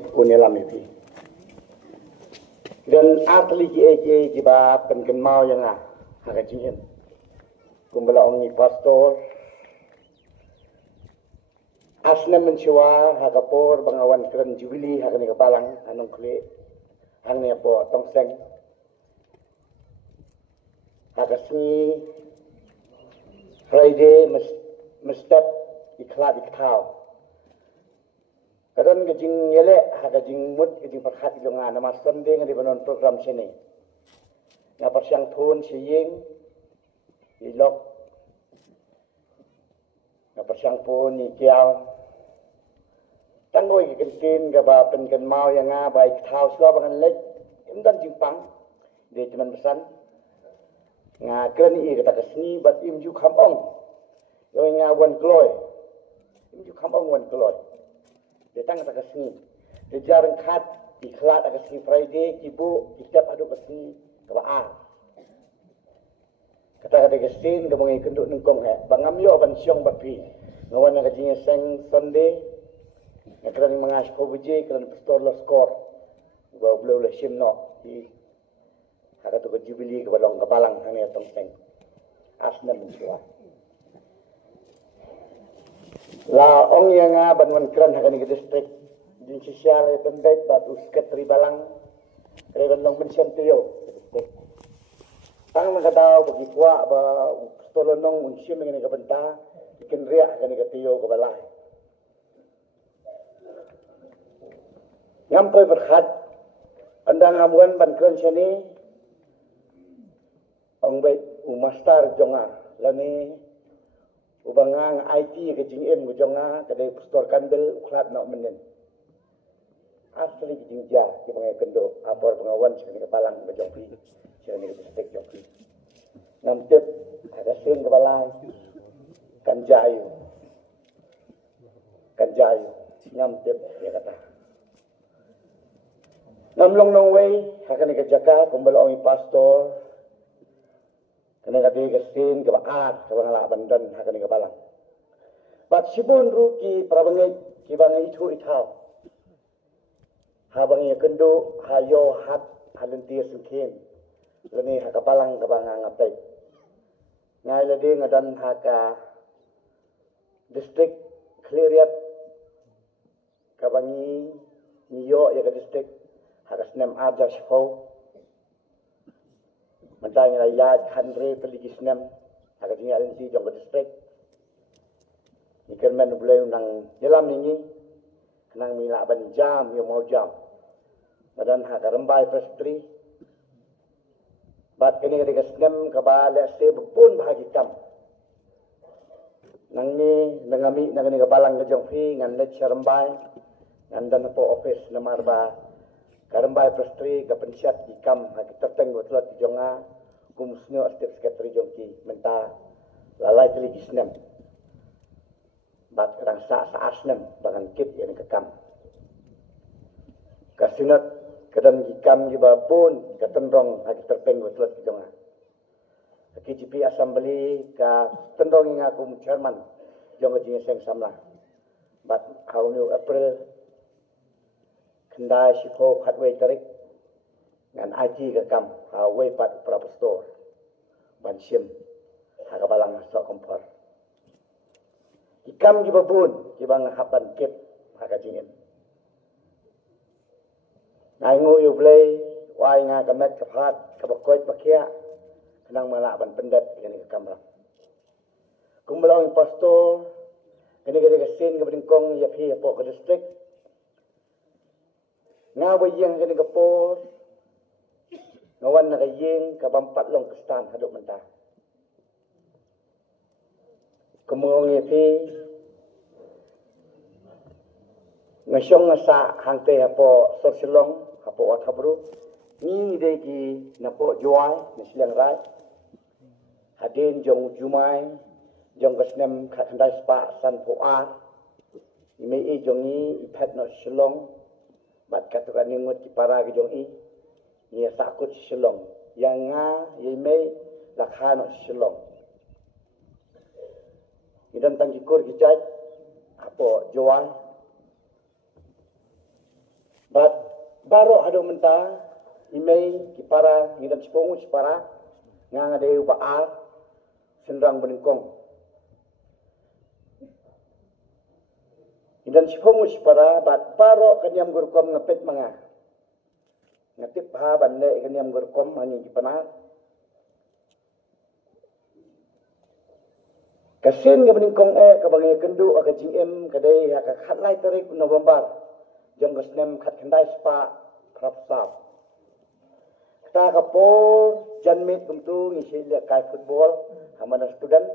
Unilam ipi. Dan atli ki ba pen mau yang hagajin. Kumbala ongi pastor asna mensiwa hagapor bangawan keren jubili hagani kapalang anong kli hangni po tongseng hagasni Friday mestep ikhlad ikhau kadang gajing yele hagajing mut gajing perhat jonga nama Sunday ngadi banon program sini na persiang thun siying ilok na persiang pun ni kiao tanggoi kentin gaba pen mau yang baik thau swa bangan lek imdan jimpang de teman besan nga kren i kata kesni bat im ju kham ong yo nga wan kloy im ju kham ong wan kloy de tang kata kesni de jarang khat ikhlat kata kesni Friday ibu kitab adu kesni gaba a kata kestin gamongi kenduk nungkong bangam yo ban siong bapi ngawan nga jinge seng Sunday kerana mengas COVID kerana pastor lo skor gua belum le sim no di ada tu jubili ke balong kepalang hanya tongseng asna menjua la ong yang banwan keran hakani ke distrik di sosial pendek batu sekretari balang kerana long mensiam tio tang nakataw bagi kuah ba stolonong unsiam ngani ke benta ikan riak hakani ke tio ke balai ngampai berkhat anda ngamuan ban keren sini ong baik umastar jonga lani ubangang IT ke jingem ke jonga kadai pastor kandel uklat nak menen asli jingja ki bangai kendo apor pengawan sini kepalang ke jongpi sini ke distrik jongpi ngamtep ada sen kepala kanjayu ngamtep dia kata namlong nong way hakani ke jaka kumbal ongi pastor kena kati ke sin ke baat ke bangala bandan hakani ke balang bat sibun ruki prabangai ki bangai itu itau habangi kendo hayo hat halenti sengkin leni hakapalang ke banga ngapai ngai lede ngadan haka distrik cleariat kabangi niyo ya ke distrik hagas nem ajar shau mentang yad khandre peligi snem hagas ni alensi jong distrik ikan men boleh nang dalam ini kenang mila ban jam yo mau jam badan haga rembai prestri bat kini hagas snem kabala se pun bahagi kam nang ni nangami nang ni kapalang ke jong fi ngan le rembai ngan dan po office nomor ba Karambai prestri ke pensiat di kam haki terteng betulat di jonga kumusnyo step sekretari jongki menta lalai teli gisnem bat kerang sa asnem bangan kit yang ke kam kasinat kedan di kam di babun ketenrong haki terteng betulat di jonga haki GP assembly ka tenrong yang aku chairman jonga jingi seng samla bat haunu April kendai sipo khatway tarik ngan IT ke kam hawai pat prapastor ban sim haga balang sok kompor ikam di babun di bang hapan kep haga jingin naingu yu blay wai nga kamet kaphat kabakoit pakia kenang malak ban pendat ini ke kamra kumbalang pastor kini gede kesin ke bringkong ya phi po ke distrik ngawa yang kini kepor ngawan na kayeng kabampat long kestan haduk mentah kemurong iti ngasyong ngasa hangte hapo sorsilong hapo watabru ni de ki napo juai nisilang rai hadin jong jumai jong kasnem khatandai spa san poar ime jong ni ipet no silong bat katukan ningut ki para ke jong i ni sakut silong yang yemei lakhano silong idan tang kikur ki jaj apo joan But baro hado menta imei kipara ngidam sipongu sipara nga ngade baar sendrang beningkong. Idan sipongu sipara bat baro kanyam gurkom ngapet manga. Ngatip ha bande kanyam gurkom hangi kipanar. Kasin nga beningkong kabangi kendu ka jingem kadai ka khatlai tarik November. Jong kasnem khat khandai spa prapsap. Kita kapor janmit bentu ngisi kai football hamana student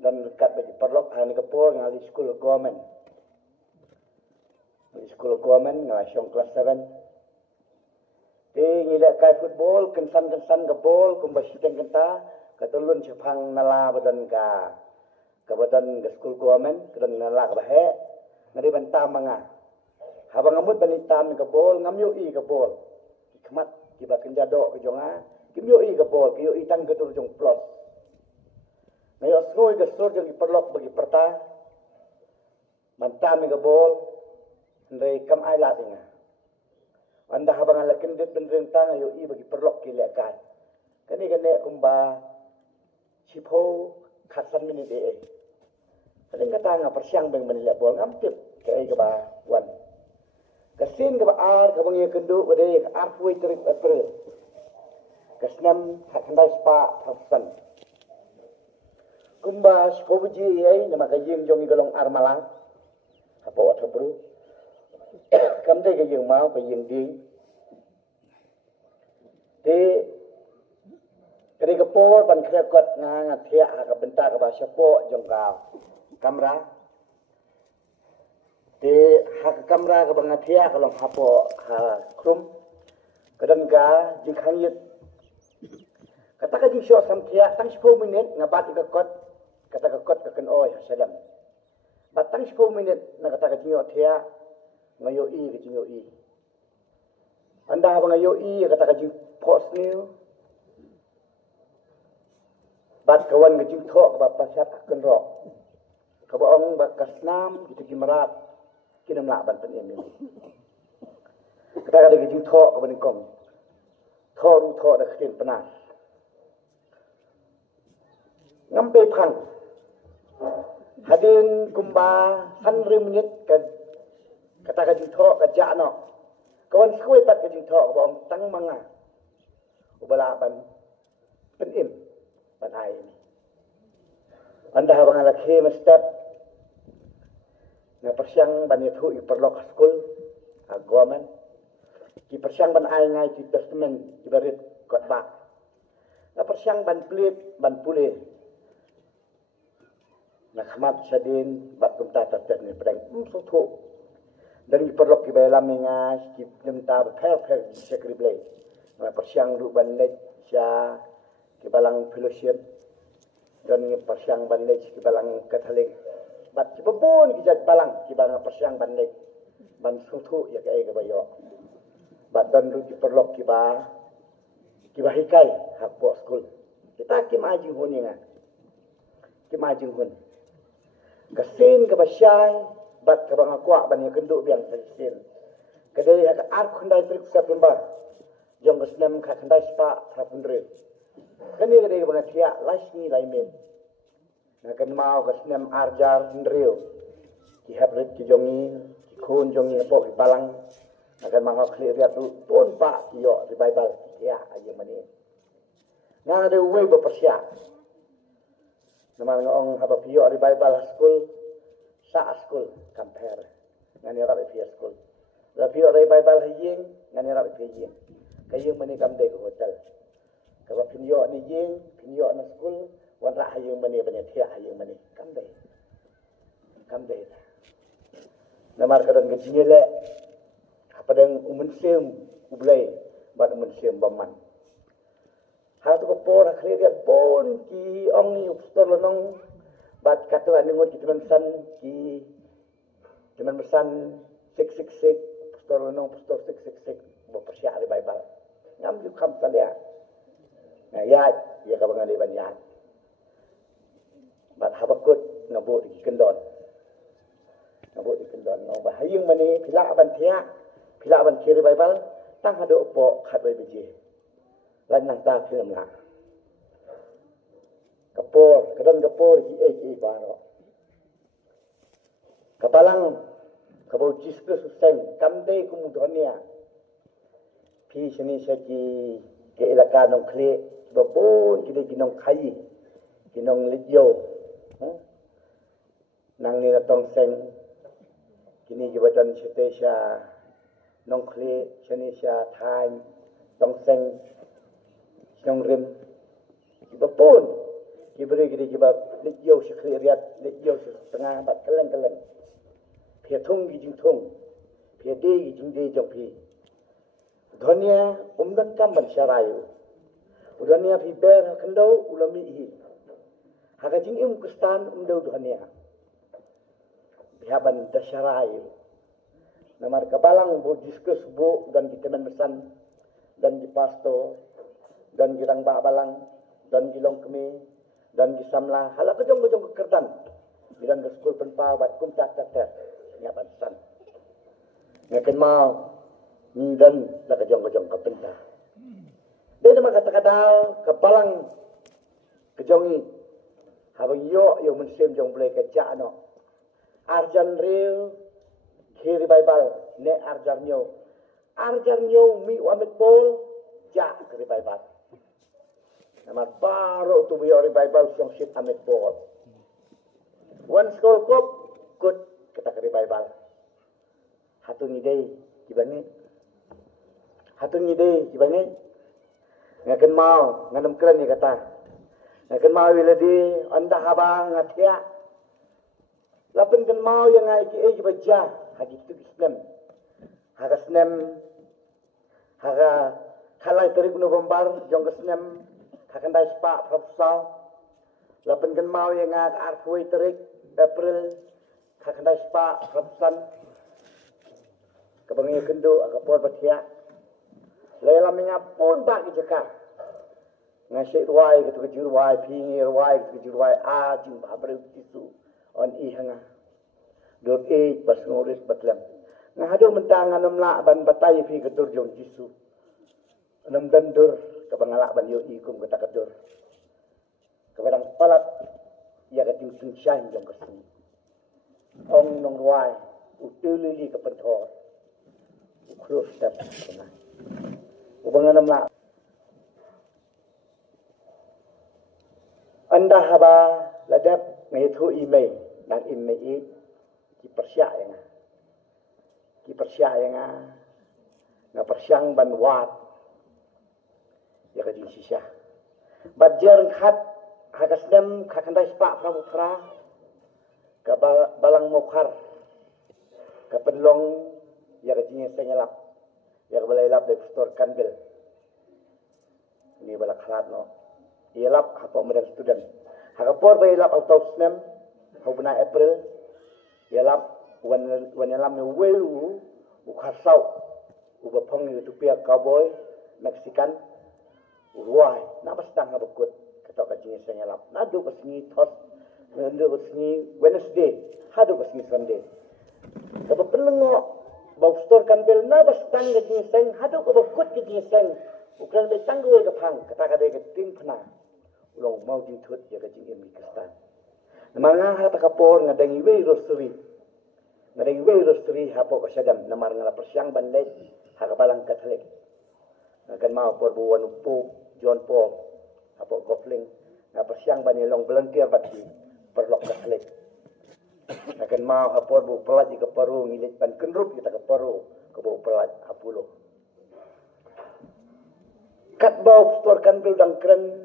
dan dekat bagi perlok hani kapor ngali school government. School government ngali syong kelas 7. Di ngile kai football kensan kapol kumbasiteng kenta katulun sepang nala badan ka badan ke school government kedan nala ka bahe ngadi bantam manga. Habang ngamut banitam ke bol, ngamyo i ke bol. Kemat kiba kenjado ke jonga, kimyo i ke bol, kiyo i tang ke turjong plus. Ngayo sngoi ke sur jong iperlok bagi perta. Mantam ke bol, ndai kam ai lat inga. Anda habang ala kendit benreng tang ngayo i bagi perlok ki lekai. Kani kene kumba sipo khatsan minit e. Paling kata nga persiang beng manila bol ngamtip ke ai ke ba wan. Kasin ke baar ke bangi kendu wadai arfui terik April. Kasnam hakandai spa hafsan. Kumba skobuji ai nama kajing jongi galong armalang. Apa wat bro. Kamdai kajing mau kajing di. Di kari kepor ban krekot nga thia ka benta ka ba syapo jong ka kamera. Di hak kamera ke bangatia kalau hapo ha krum kadang ga jingkhang yit kata ka jing syo samtia tang 10 minit ngabat ka kot kata ka kot ka ken oi salam batang 10 minit na kata ka jing thia ngayo i ke jing i anda bang ngayo i kata ka jing post new bat kawan ke jing thok ba pasat ken ro ka baong ba kasnam kita kimarat kinam nak banten ini. Kita ada gigi thok ke beningkong. Thok dah kecil penas. Ngampe pang. Hadin kumba 100 minit kata gigi thok ke jak no. Kawan sekui pat gigi thok bong tang manga. Ubala ban penim ban ai ini. Anda habang ala khim step na persiang ban itu i perlok school government ki persiang ban ai ngai ki testament ki barit kot ba na persiang ban plit ban pule na khamat sadin bat kumta tatet ni pedang so tho dan i perlok ki balam ngai ki nemta per sekri blai na persiang du ban lek sia ki balang fellowship dan ni persiang ban lek ki balang katolik bat cibebon kijat balang kibanga persiang bandek ban sutu ya kai ke bayo bat dan ru diperlok kiba hikai hak po school kita kimaji huninga kimaji hun kasin ke basyai bat ke banga kwa ban ya kenduk biang sasin kedai hak ar khundai trik september jong kesnem kha khandai spa thapundre kani kedai banga thia lasni laimen na kan mau ke snem arjar ndrio ki habret ki jongi ki khon jongi po ki balang akan mau clear dia tu pun pak yo di bible ya aja mani na ada we bepersia nama ngong haba pio di bible school sa school compare ngani rabi pio school la pio di bible hijing ngani rabi pio hijing kayeng mani kam de hotel kalau pio ni jing pio na school wan ra hayung mani bani thia hayung mani kam dei namar kadan gejile apa dang umensim ublai bat umensim baman ha tu ko por akhir dia bon ki ong yu stolonong bat katu aningot ki teman san 666 stolonong stol 666 bo persia di bible ngam yu kam salia na ya ka bangali ban ya bat habakut ngabut di kendon ngabut di kendon ngau bahayung mani pila ban thia Pila ban kiri Bible tang hado opo khat bai beje. Lan nang ta film la. Kapor, kadang kapor ki baro. Kapalang kabau Kristus seng kamde kumudhonia. Pi sini saki ke elaka nong kle babon kide kinong khai kinong lidyo. Nang ni tong seng kini jabatan setesha nong kle sini sya thai tong seng nong rim babon kibere kide kibab lidyo sekre riat lidyo setengah bat keleng-keleng. Pia thung gi jing thung, pia de gi jing de jong pi. Dhania umdan kam ban syarayu. Udania pi ber kendo ulami hi. Haga jing kustan umdo dhania. Pia ban da syarayu. Namar kabalang bo diskus bo dan di teman besan dan di pasto dan di rang balang dan di long kemi dan di samla hala kejong-kejong kekerdan. Bilang ke skul penpa bat kum tak nya bansan ngaken mau ni dan la kejong-kejong ka penta de nama kata-kata kapalang kejongi habang yo mensem jong boleh kerja no arjan real kiri Bible ne arjan yo mi wamet pol ja kiri Bible nama baru tu biar Bible song shit amet pol one school kop good kita kari Bible. Hatun ide gibane. Ngaken mau nganam keren ni kata. Ngaken mau wiladi anda haba ngatia. Lapen kan mau yang ngai ki baca haji tu Islam. Haga snem haga kalai tarik November jong snem hakan dai spa profesor. Lapen kan mau yang ngai arfui tarik April kakandai spa kapsan kabangi kendo agapor batia lela mengapun bak di Jakar ngasih ruai gitu kejur ruai pingi ruai gitu kejur ruai jing babre tisu on ihanga dot pas ngoris batlam nah hado mentang anam la ban batai fi kedur jong jisu anam dandur kabangala ban yo ikum kata kedur kabadang palat ya kating sing jong kesini Ong nong ruai, utulili ke pentor, ukrus step kena. Ubangan namla. Anda haba ladap ngayathu email, nang email ki persya yang na persyang banwat ya kajin sisya. Badjar khat hakasnem kakandai spa pramutra balang mokhar kapedlong ya kajinya sengelap ya balai lap de store kanbel ni bala khalat no yelap hapo medal student hakapor bay lap auto snem hobna April yelap wan yalam ne welu ukhasau ubapong utopia cowboy Mexican ruai na bastang ngabukut kato kajinya sengelap nadu pasni thos Nando basni Wednesday, hado basni Sunday. Kaba pelengo bau store kanbel na bastang gadi seng hado kaba kut gadi seng. Ukran be tanggo ga phang kata kade ga ting phna. Ulong mau jing thut ya ga jing emi kastan. Namanga ha ta kapor ngadangi we rosary. Ngadangi we rosary hapo kasadam namar ngala persyang bandai ha kabalang Katolik. Ngakan mau por buwan upo John Paul hapo Gofling na persyang banilong volunteer bati. Perlok Katolik. Akan mau hapor bu pelat di keparu ngilit pan kenrup kita keparu ke bu pelat apulo. Kat bau stor kanbel dang keren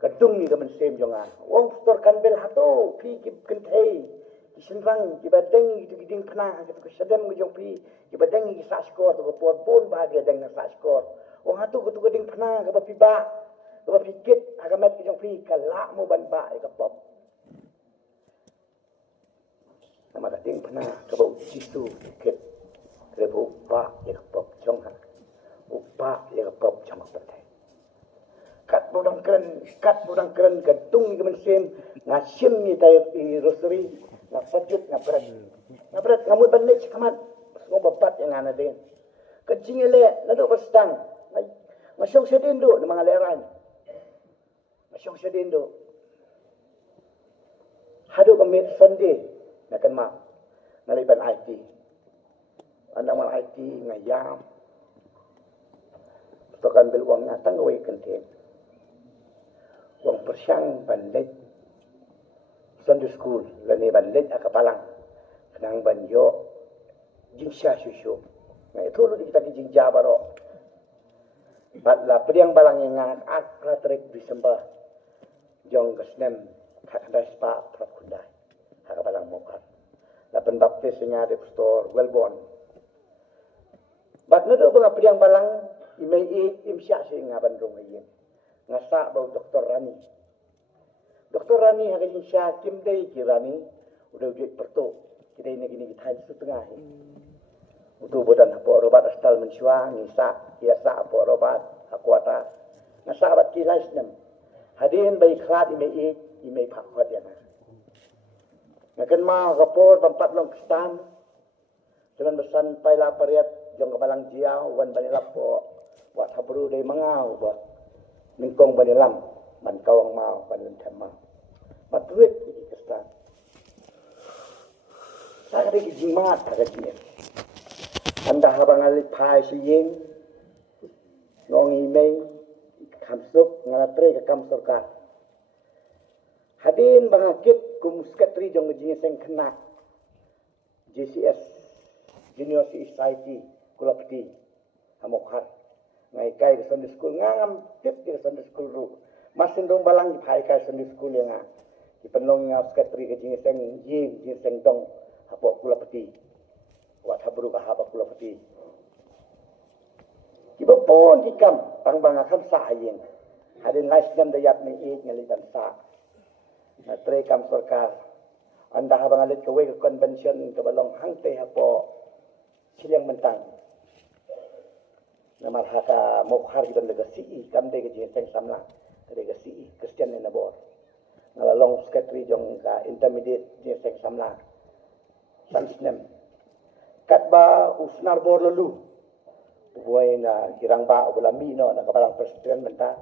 kadung ni kamen sem jonga. Wong stor kanbel hato pi kip kentai kisenrang kibadeng gitu giding kena gitu kesadam ngujong pi kibadeng gi sa skor to kepor pun bahagia deng sa skor. Wong hato kutu giding kena ke pi ba Kau fikir agamat kijong fi kalak mo ban ba ay kapop. Nama kating pernah kabau jisu kit rebu upa ya kapop jong ha. Upa ya kapop jong patai. Kat budang keren gadung ni kemensim ngasim ni tay rosary ngapajut ngapret ngamut bandit kamat semua babat yang ana din. Kecingele na do pastang. Masyong sedin do ng mga leran. Masyong sedin do. Hado kami Sunday na kan ma. Naliban IT. Andang mga IT ngayam. Tokan beluang natang away content. Wang persyang banlet. Sunday school. Lani banlet akapalang. Kanang banyo. Jinsya syusyo. Ngayon tulo di kita kijingja baro. Batla pediang balang yang akra trek Desember. Jong kesnem kakandai spa prapkundai. Hakabalang mokat. Lapan baptis nga de pastor Wellborn. Bat na do mga pediang balang imay imsya siya nga bandrong ngayon. Ngasa bau Dr. Rani. Dr. Rani hakasin siya kimday ki Rani. Udah ujik perto. Kita ini gini kita setengah. Udah bodan apa robat astal mensyua ngisa biasa apa robat akuata. Ngasa bat kilais nem. Hadin bayi khat imay pakot ya na. Ngakan ma kapor tempat long kestan. Dengan besan paila pariat jong kabalang jiau wan banilap po. Wat habru day mangau ba. Mingkong banilam man kawang mau banilam tema. Matwit iki kestan. Saya ada jimat agaknya. Anda habang alit pai siyeng nong imay kamsuk ngalatre ke kamsurka. Hadin bangakit kum sekretari jong ngejing seng kena JCS Junior Society Kulapti Hamokhar ngai kai ke Sunday school ngam tip ke Sunday school ru masin dong balang pai kai Sunday school yang di penong ngau sekretari ke jing seng dong hapo Kulapti wat habru ka hapa Kulapti kiba pon dikam tang bangakan sahayin hadin lais ngam dayat ni ngalitan sa na tre kam sarkar anda habang alit kaway ke convention kabalong hangte hapo silyang mentang na marhaka mokhar gidan daga CE kamde ke jeng samla daga CE Christian na bor ngalalong secretary jong ka intermediate jeng samla sansnem katba usnar bor lalu buay na hirang ba ulambi no na kabalang presiden mentang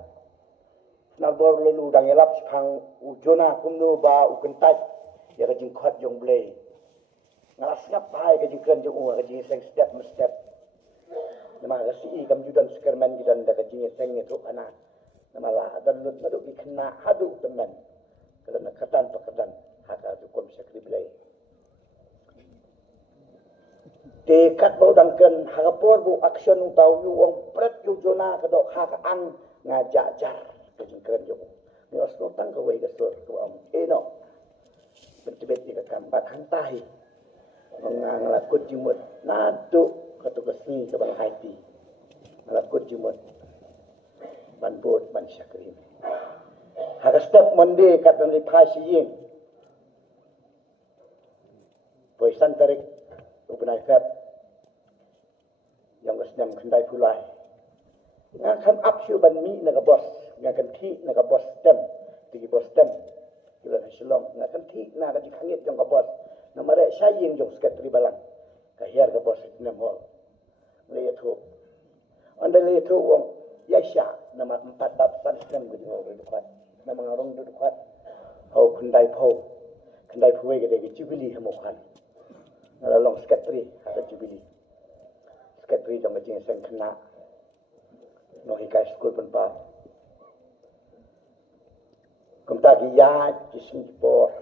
narbor lalu dang elap pang ujona kumno ba ukentat ya ka jingkhat jong blay ngalas ngap pai ka jingkran jong ka jing seng step nama ka si kam judan skerman gidan da ka jing seng itu ana nama la dan lut madu ikna hadu teman kana katan pakatan haka hukum sekri blay dekat bau dangkan hagapor bu action utau yu wong pret yu jona ka dok haka ang ngajajar kejengkeran jong ni osno tang kawai ke sur tu am eno berbet di kampat hantai mengalakut jimut nadu katu kesni ke bang haiti ngalakut jimut ban bot ban syakrim haka step monde kat dan lipasiyin poisan tarik ubnai kat yang kesnam kendai pulai ngakan apsu ban mi naga bos ngakan thi naga bos tem tigi bos tem kila hasilong ngakan thi naga dikangit jong ka bos namare saying jong sekretari balang kahiar ka bos nem hol le thu anda le thu wong yasha nama 4 tap san nem gudi ho dukat nama ngarong dukat ho kundai phuwe ge de jubili hamokhan ngalalong sekretari ada jubili sekretari jong jing seng kena no hikai school pun pa kumta giya di Singapore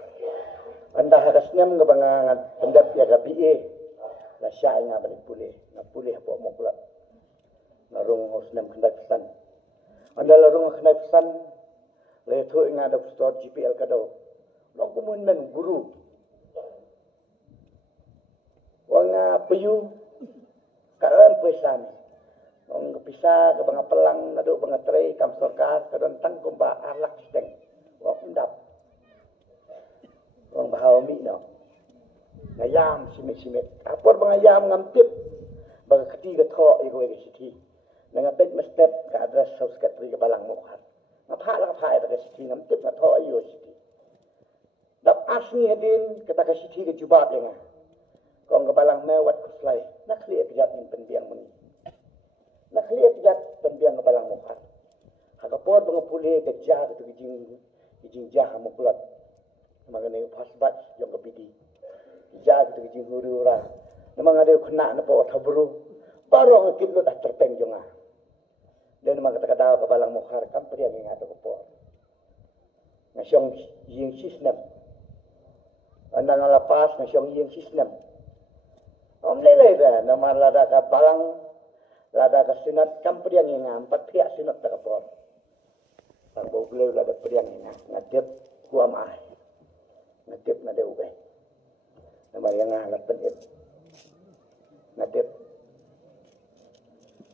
anda hadas nem ngabangan pendap ya ga PA la sya nga balik pulih apa mo pula narung hos nem kendai pesan anda larung kendai pesan le thu nga da store GPL kado lo kumun men guru wanga peyu karan pesan Ang kapisa ke banga pelang nado banga tray kam sarkar kadon tang kumba arlak steng wa undap wang bahau mi no ngayam simit apor banga yam ngamtip banga ketiga tho ego ege siti nga pet mestep ka address house secretary ke balang mokhar ngapha la phai ta siti ngamtip nga tho ayo siti dap asni hadin kata ka siti ke jubab lenga kong ke balang mewat kuslai nak liat kejap ke kerja ke kijing jah muklat magane pasbat yang kebidi jah ke kijing huru ora namang ada kena napa thabru baru ngikit lu tak terpeng jonga dan namang kata-kata kebalang mukhar kam priang ngata ko nasyong ying sistem andang lapas nasyong ying sistem lele dah nama lada ka balang lada ka sinat kam priang ngam pat pihak sinat tak por sang boleh lada priang ngam ngadep kuam ai ngadep nade ubay nama yang ngalat penit ngadep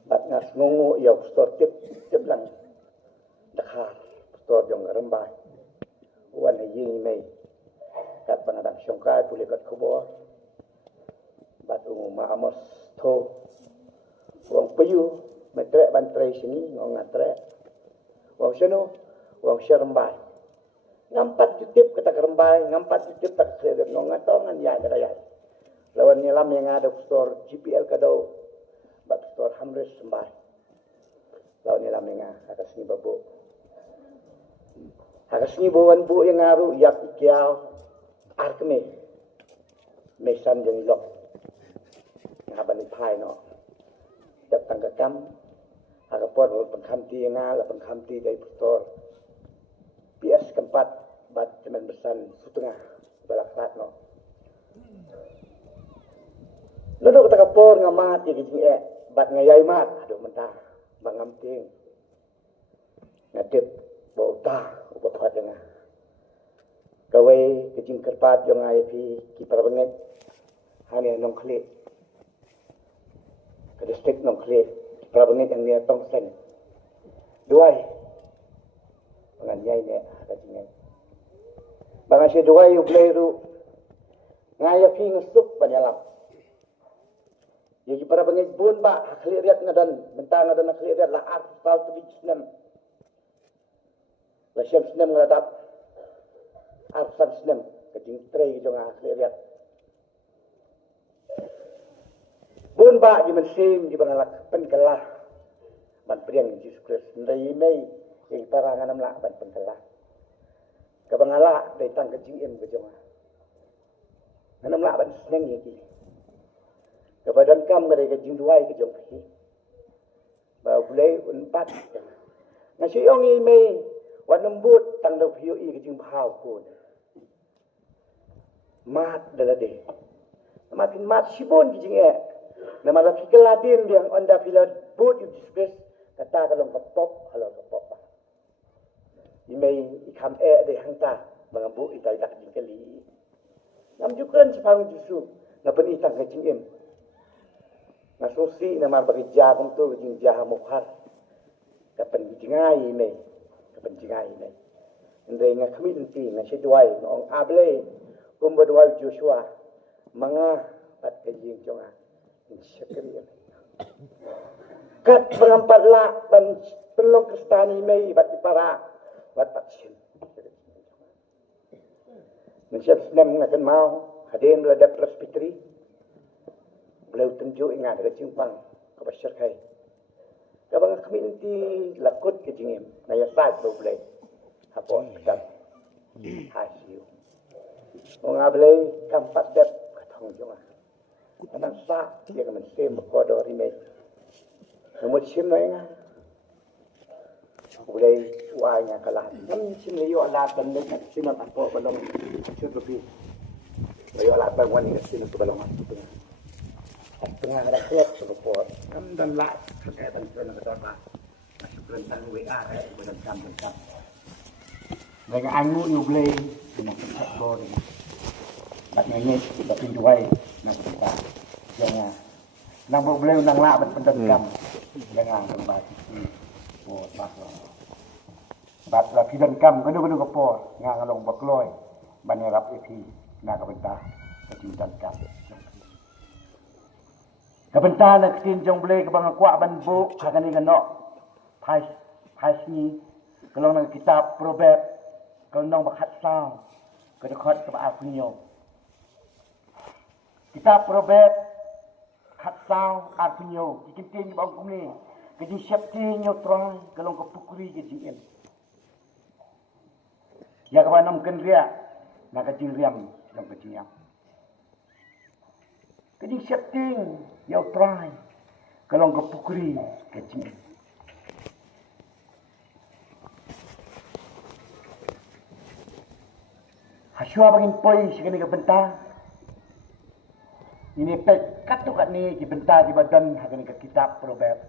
bat ngas ngungu ya stor tip lang dakhar stor jong rembai wan ying mai kat panadang syongkai pulih kat kubur bat ungu maamos to wong payu metre bantre sini ngong ngatre wong seno wong serembai ngampat jutip kata kerembai ngampat jutip tak sedep ngong ngatongan ya kadaya lawan nyelam yang ada store GPL kadau bat store hamres sembai lawan nyelam yang akas ni babu akas ni bawan bu yang ngaru yak ikiao arkme mesan jeng lok ngaban ipai no tak tanggakam agapor pengkamti nga la pengkamti dari store PS keempat bat cemen besan setengah balakrat no Lalu kata kapor ngamat ya kijing bat ngayai mat aduh mentah bangamting ngadep bauta ubat dengar gawe kijing kerpat yang ngai pi kipar banget hanya nong klik ke distrik nong klik kipar banget yang dia tong sen duai penganyai ne kijing bangasya duai ubleru ngaya pi ngesuk banyalam jadi para pengibun pak akhliat ngadan mentang ngadan akhliat lah asal tu bisnem la syam snem ngadap asal snem kecing trei jong akhliat bun pak di mesim di bangalak penkelah ban priang Yesus Kristus ndai mai yang para nganam lah ban penkelah ke bangala dai tang kecing em ke jong nganam lah ban seneng iki kebadan kam mereka jinduai ke jong pi ba bulai unpat na si ong i me wan nembut tang do piu i ke jing phao ko mat dalade makin mat sibon ki jing na mala pikeladin yang onda pila but you space kata kalong kapop halo kapop i me i kam de hangta bangambu i tai tak jing kali nam jukran sipang jisu na pen itang ke jing em nasusi nama bagi jagung tu jing jah mukhar kapan jingai ne kapan jingai ne ndai nga kami nanti nga sidwai ngong able kumbadwai Joshua manga pat kajing jonga syakri kat berampat la pan pelong kristani mai bat para bat patsin mensiap senam ngakan mau haden la presbytery beliau tunjuk ingat ada cimpang kepada kai. Kabang kami nanti lakut ke jingim. Naya saat boleh. Apa sedap hasil. Mengablay kampat dep katong jonga. Kadang sa dia kami sem kodo rimei. Semua sim na ingat. Boleh wanya kalah. Kami sim layu alat dan nak sim apa balong sudupi. Layu alat bang wani sim tu balong tu. Tengah ada klub support dan lah terkaitan dengan apa masuk tentang WA dengan kam dengan anu you boleh dengan support bat nyanyi bat pinjuai nak kita jangan nang boleh nang lah bat pendekam dengan tempat oh bat la pidan kam gede-gede kepo ngalong bakloi banyak ipi nak bentah kecintaan kam kebentar nak tin jong boleh ke bang kuat ban bu kagani ganok pas ni kalau nang kitab proverb kalau nang bakat sang ke dekat ke apunyo kitab proverb kat sang apunyo kitin bang kumni ke di septi nyo trong kalau ke pukuri ke jin Ya kawan nam ken ria na kecil riam yang kecil. Kecil setting ya try. Kalau ke pukri kecil. Hasua bangin poi sekali ke bentang. Ini pek katu kat ni di bentang di badan hakani ke kitab proverb.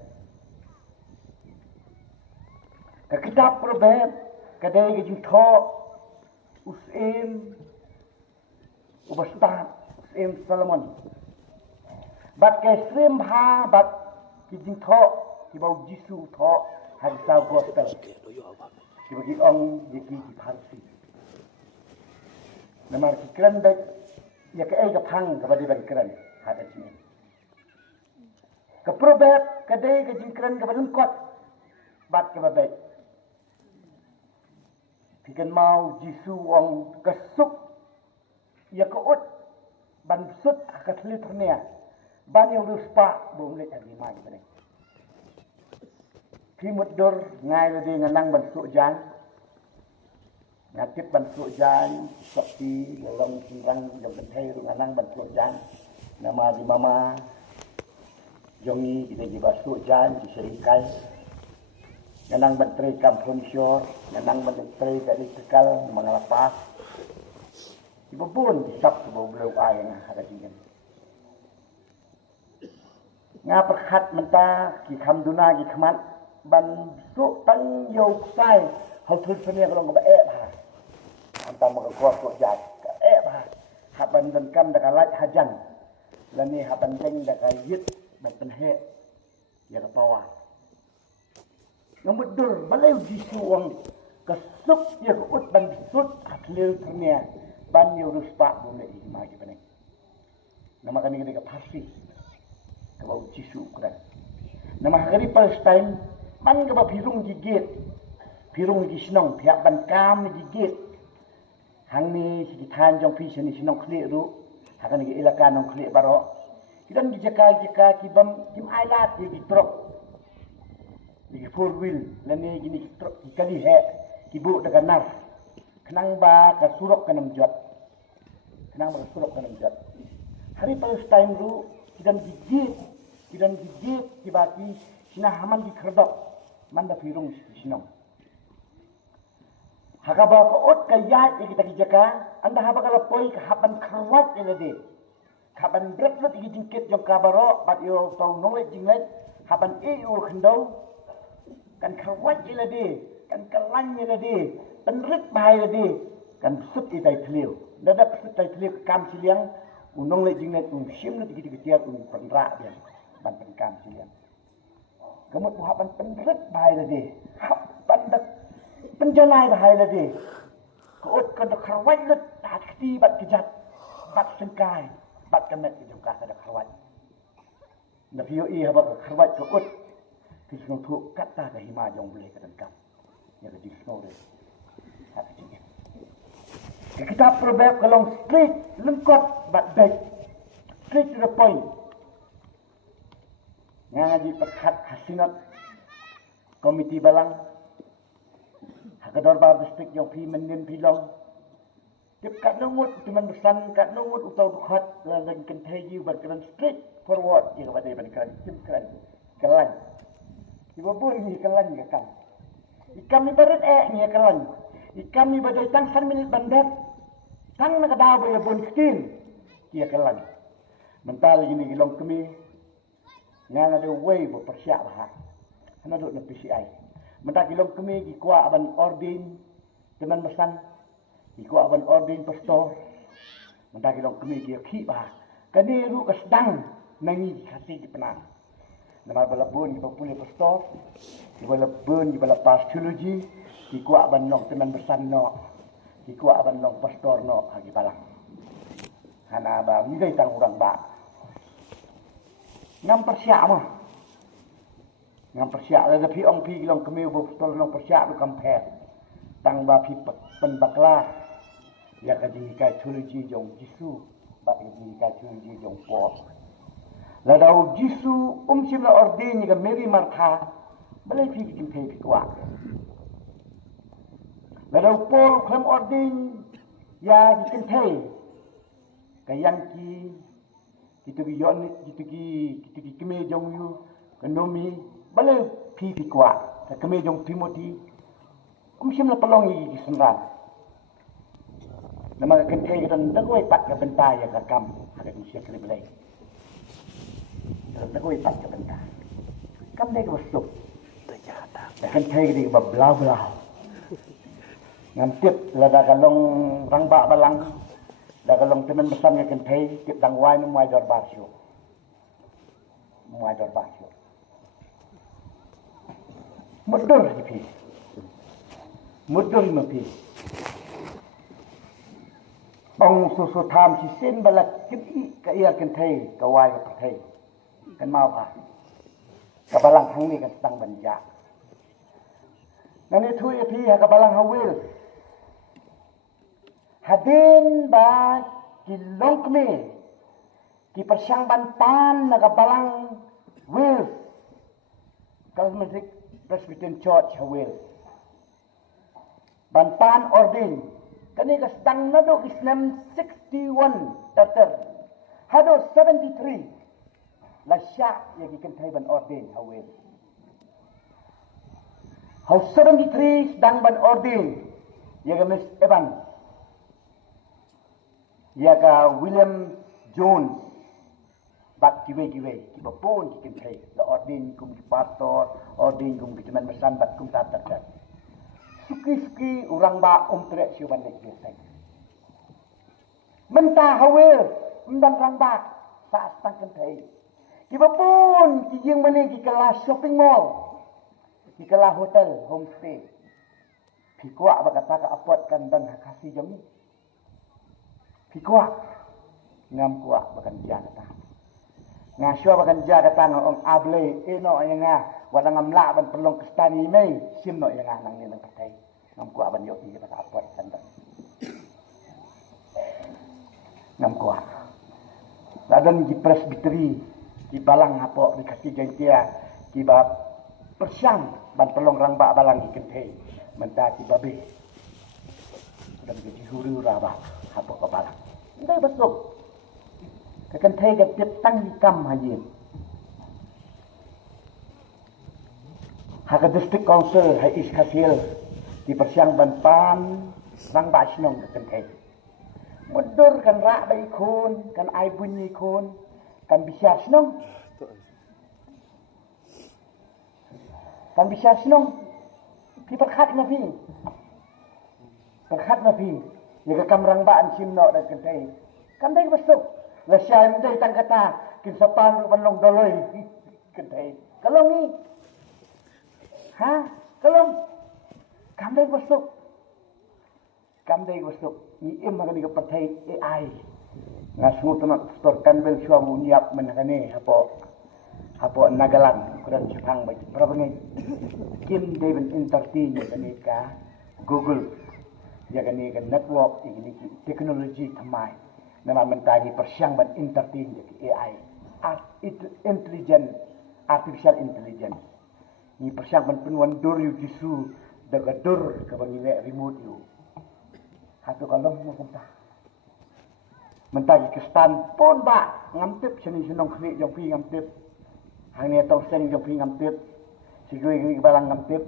Ke kitab proverb kadai ke jintho usim ubastan usim Solomon. Bat ke srim ha bat ki jintho ki bau Jisu tho har sa gospel. Ki bagi ong yeki ki parsi. Namar ki kran dak ya ke ai ka phang ka badi ban kran hada sini. Ke proverb kadai ke jingkran ka ban kot bat ke babai. Pikan mau Jisu ong kesuk ya ke ut ban sut ka slitnya. Ban yang ruspa boleh lagi mai bani. Kimut dor ngai le di nganang ban suk jan. Ngatip ban suk jan seperti dalam sirang yang bentai nganang ban suk jan. Nama di mama jongi kita di basuk jan di seringkai. Nganang ban tre kampung syur, nganang ban tre dari tekal mengelapas. Ibu pun disap sebuah belau air yang ada di sini. Nga perhat mentah ki khamduna ki khamat ban su tang yo sai hau thul phania long ba e ba anta ma ko ko jat ka e ba haban dan kam da kalat hajan lani haban deng da ka yit ban pen he ya ka pawa ngamudur balai Jisu wang kesuk ya ko ut ban sut atleu phania ban yo ruspa boleh ma ki bane nama kani ka pasti kalau Jisu kan. Nama hari Palestine man ka ba pirung gigit. Pirung gi sinong pihak ban kam ni gigit. Hang ni si than jong pi sini sinong khli ru. Hakan gi ilaka nong khli baro. Kidan gi jaka ki bam kim ailat gi trok. Gi four wheel lani gi ni trok gi kali he ki bu daga nar. Kenang ba ka surok kanam jot. Kenang ba surok kanam jot. Hari Palestine ru kidan gigit kibaki sina haman di kerdok manda firung sinong hakaba ko ot kayat kita kijaka anda haba kala poi ka haban kharwat elade haban breklet igi jingket jong kabaro bat yo tau nonglet jinglet haban e ul khendau kan kharwat elade kan kalan elade penrit bahai elade kan sut itai tliu dadak sut itai tliu kam siliang unong le jingnet sim le dikit ketiar penra dia ban penkam silian kemut haban penret bahai lade haban dak penjalai bahai lade ko ka dak kharwat le tat kti bat kejat bat sengkai bat kemet juga ka dak kharwat na pio i haba kharwat ko ut kisno thu kata ka hima jong boleh ka tangkap ya ka disno re hat jing kitab proverb kalong straight lengkot but baik straight to the point ngaji perhat hasinat komiti balang hakador bar district yang pi menin pilong tip kat nungut teman besan kat nungut utau dukhat lang kentai berkeran straight forward ya kepada berkeran tim keran kelan ibu pun ni kelan ya kan ikam ibarat ni kelan ikam ibarat tangsan minit bandat tang nakadaw ya bon skin kia kelan mental gini gilong kemi nga ada way bo persyak bah ana duk na PCI mentak gilong kemi gi kwa aban ordin teman besan gi kwa aban ordin pastor mentak gilong kemi gi ki bah kani ru kasdang nangi khasi di penang nama balabun gi popule pastor gi balabun gi balapas theology gi kwa aban long teman besan no iku aban long pastor no hagi balang hana ba ngai tang urang ba ngam persyak mah ngam persyak la pi ong pi long kemeu bo pastor long persyak du kampher tang ba pi pen bakla ya ka ji ka theology jong Jisu ba ji ka theology jong po la dau Jisu sim la ordin ni ka Mary Martha balai pi kim pe pi kwa Lalu Paul klem ordin ya dikentai. Kayang kita ki keme jong yu kenomi bale pi kwa keme jong Timothy sim la pelong yi senran. Nama kentai kita ndagoi pat ka benta ya ka kam ada di sia kali belai. Ndagoi pat ka benta. Kam dei ko stop. Kentai di ba blau. Ngam tip la da kalong rang ba balang. Da kalong temen besar nya kentai tip dang wai no mai dor basio. Mai dor basio. Mudur di pi. Mudur ma pi. Ông su tham chỉ xin bà là cái ia cái thầy cái wai cái thầy cái mau à cái balang thằng này cái tăng bần dạ nên thui phi cái balang hawil hadin ba ki long kme ki persiang bantan na cái balang will Charismatic Presbyterian Church hawil bantan ordin kani ka stang na do Islam 61 tater hado 73 la sya yagi kan thai ban ordin hawen how 73 stang ban ordin yaga Miss Evans yaga William Jones bak kiwe ki bapon ki kan thai la ordin kum ki pastor ordin kum ki man masan bat kum tater suki orang ba trek siuban nek biasa. Mentah hawil mendan orang ba sa stang kentai. Kiba pun ki jing mane ki kelas shopping mall. Ki kelas hotel homestay. Pi kuak ba kata ka apot kan dan kasih jami. Pi kuak ngam kuak ba kan ja kata. Ngasyo ba kan ja kata ngong able eno yang wadang amla ban pelong kestani mai sim no yang nang ni nang katai ngam ku aban yo ti ba apot sandan ngam ku ladan di presbytery di balang apo di kasih jantia di ba persyang ban pelong rang ba balang di kentai menta ti babe dan di huru raba apo ka balang ndai besok ka kentai ga tip tang di kam hajin Haka District Council hai is kasil di persiang banpan rang ba sinong ke kentai. Mudur kan rak ba ikun, kan ai bunyi ikun, kan bisa sinong. Kan bisa sinong. Pi perkhat ma pi. Perkhat ma pi. Ya ka kam rang ba an sim no da kentai. Kan dai besok. La syai mdai tang kata kin sapan ru banlong doloi kentai. Kalau ni ha? Kalau kamdai masuk ni magani ka patay AI ngasu tamat store kanbel syua munyiap menakane hapo nagalan kuran chutang ba prabangai kim devin entertain ni ka Google ya kani ka network ini teknologi thamai nama mentagi persiang ban entertain AI artificial intelligence ni persiapan penuan dur yu jisu daga dur ka bangine remote yu hatu kalong mo kanta mentagi kestan pun ba ngamtip sini sinong khri jong pi ngamtip hang tong seng jong pi ngamtip sigui balang ngamtip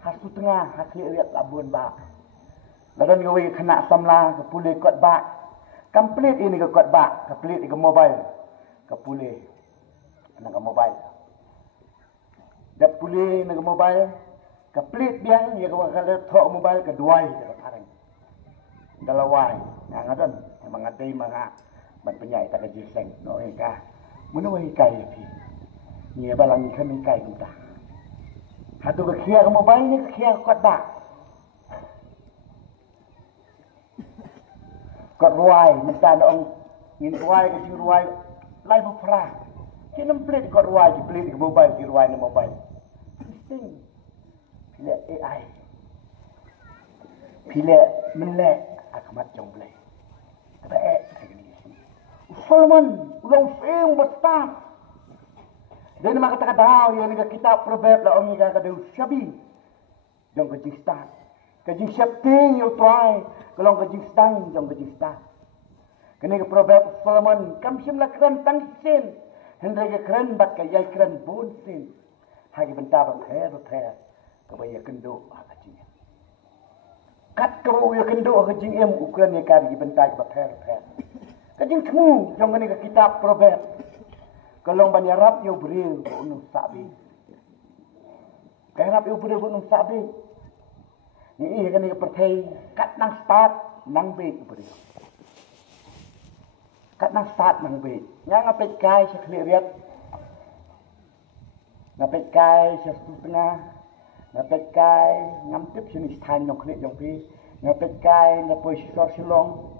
hasu tengah hakli riat labun ba ladan gawe kena samla ke pule kot ba complete ini ke kot ba complete ke mobile ke pule nang mobile dah pulih nak mobile, kaplit biang, ya kalau thok mobile kedua itu sekarang. Dalam wai, yang ada, memang ada mga penyai tak kejiseng, no eka, mana ikai pi, ni balang kami ikai kita. Hatu kekia ke mobile ni kekia kuat tak, kuat ruai, minta orang ingin ruai ke ruai, lain berperang. Kena pelit kuat ruai, pelit ke mobile, ke ruai ni mobile. Sing pila AI pila melek akamat jong blai tapi kagini Solomon ulang film besar dan mak kata-kata yang ni kitab proverb la ongi ka kada syabi jong ke start Kajing syapting yo try, kalong kajing stang jong kajing stang. Kini ke Proverbs Solomon, kam simla kran tang sin, hendra ke kran bat ka yai kran bun sin. Hagi benta ba phe, kabaya kendo kajing. Kat kau ya kendo kajing ukuran ye kari benta ba phe. Kajing temu jong kini ke kitab Proverbs. Kalong banyarap yo bril unung sabi. Kaya rap ubre bunung sabi. Ni kan ni pertai kat nang start nang be ubre. Kat nang start nang be. Yang ngapet kai sa kliriat. Ngapet kai sa setengah. Ngapet kai ngamtip sini stan nyong klik jong pi. Ngapet kai na poi sor silong.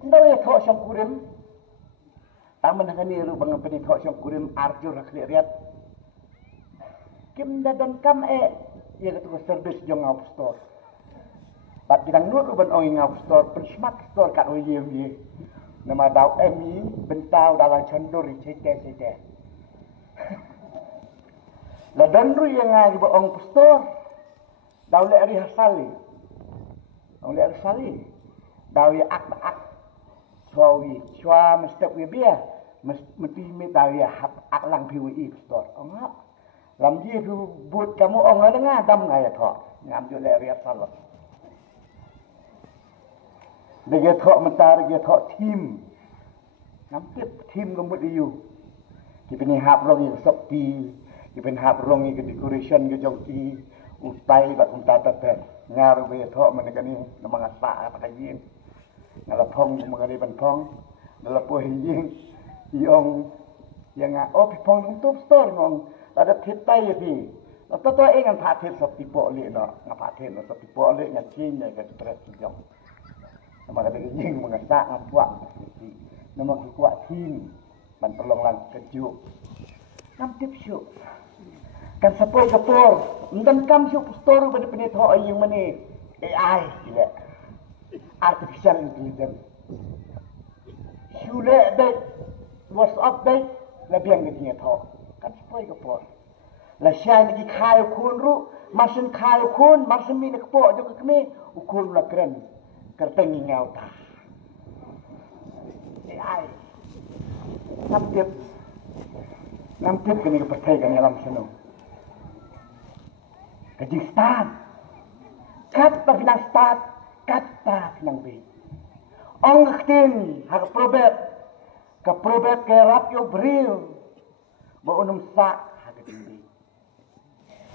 Ndale tho sang kurim. Taman hani ru bang peni tho sang kurim arjur kliriat. Kim dadan kam ia ketua servis jong ngau store. Bat bidang nur uban oi ngau store persmat store kat oi ye. Nama dau emi bentau dalam cendur cete. La dan ru yang ngai bo ong store. Dau le ri hasali. Ong le hasali. Dau ya ak. Chwa mesti wi bia. Mesti me dau ya ak lang PWE store. Ong hap. Lam ji tu buat kamu orang dengar dam ngaya thok ngam jo le riat salot de thok mentar ge thok tim ngam tip tim gambut yu ki bini hap rong ye sop ti ki bin hap rong ye decoration ge jong ti utai bat unta taten ngar be thok men kani namang asa apa yin ngala phong mengari ban phong dala po yin yong yang pong untuk store ngong ada titai di. Atau ingat pakai seperti boleh nak pakai seperti boleh ngaji ni ke stres jom. Nama kata jing mengasak ngapuak seperti. Nama kuat tim dan tolong lang kejuk. Nam tip syuk. Kan sepoi kapor. Dan kam syuk store pada penetho yang mana AI gila. Artificial intelligence. Syule dek WhatsApp dek lebih yang dia tahu. Kan sepoi kapor. La syai lagi khai kun ru, masin khai kun, masin mi nak po jo kami, ukun la keren. Kerteng ngau ta. AI. Namtip kini ke pertai kan dalam seno. Kaji start. Kata pinang start, kata pinang be. Ong ktin hak probet. Ka probet ke rap yo bril. Ba unum sak hak be.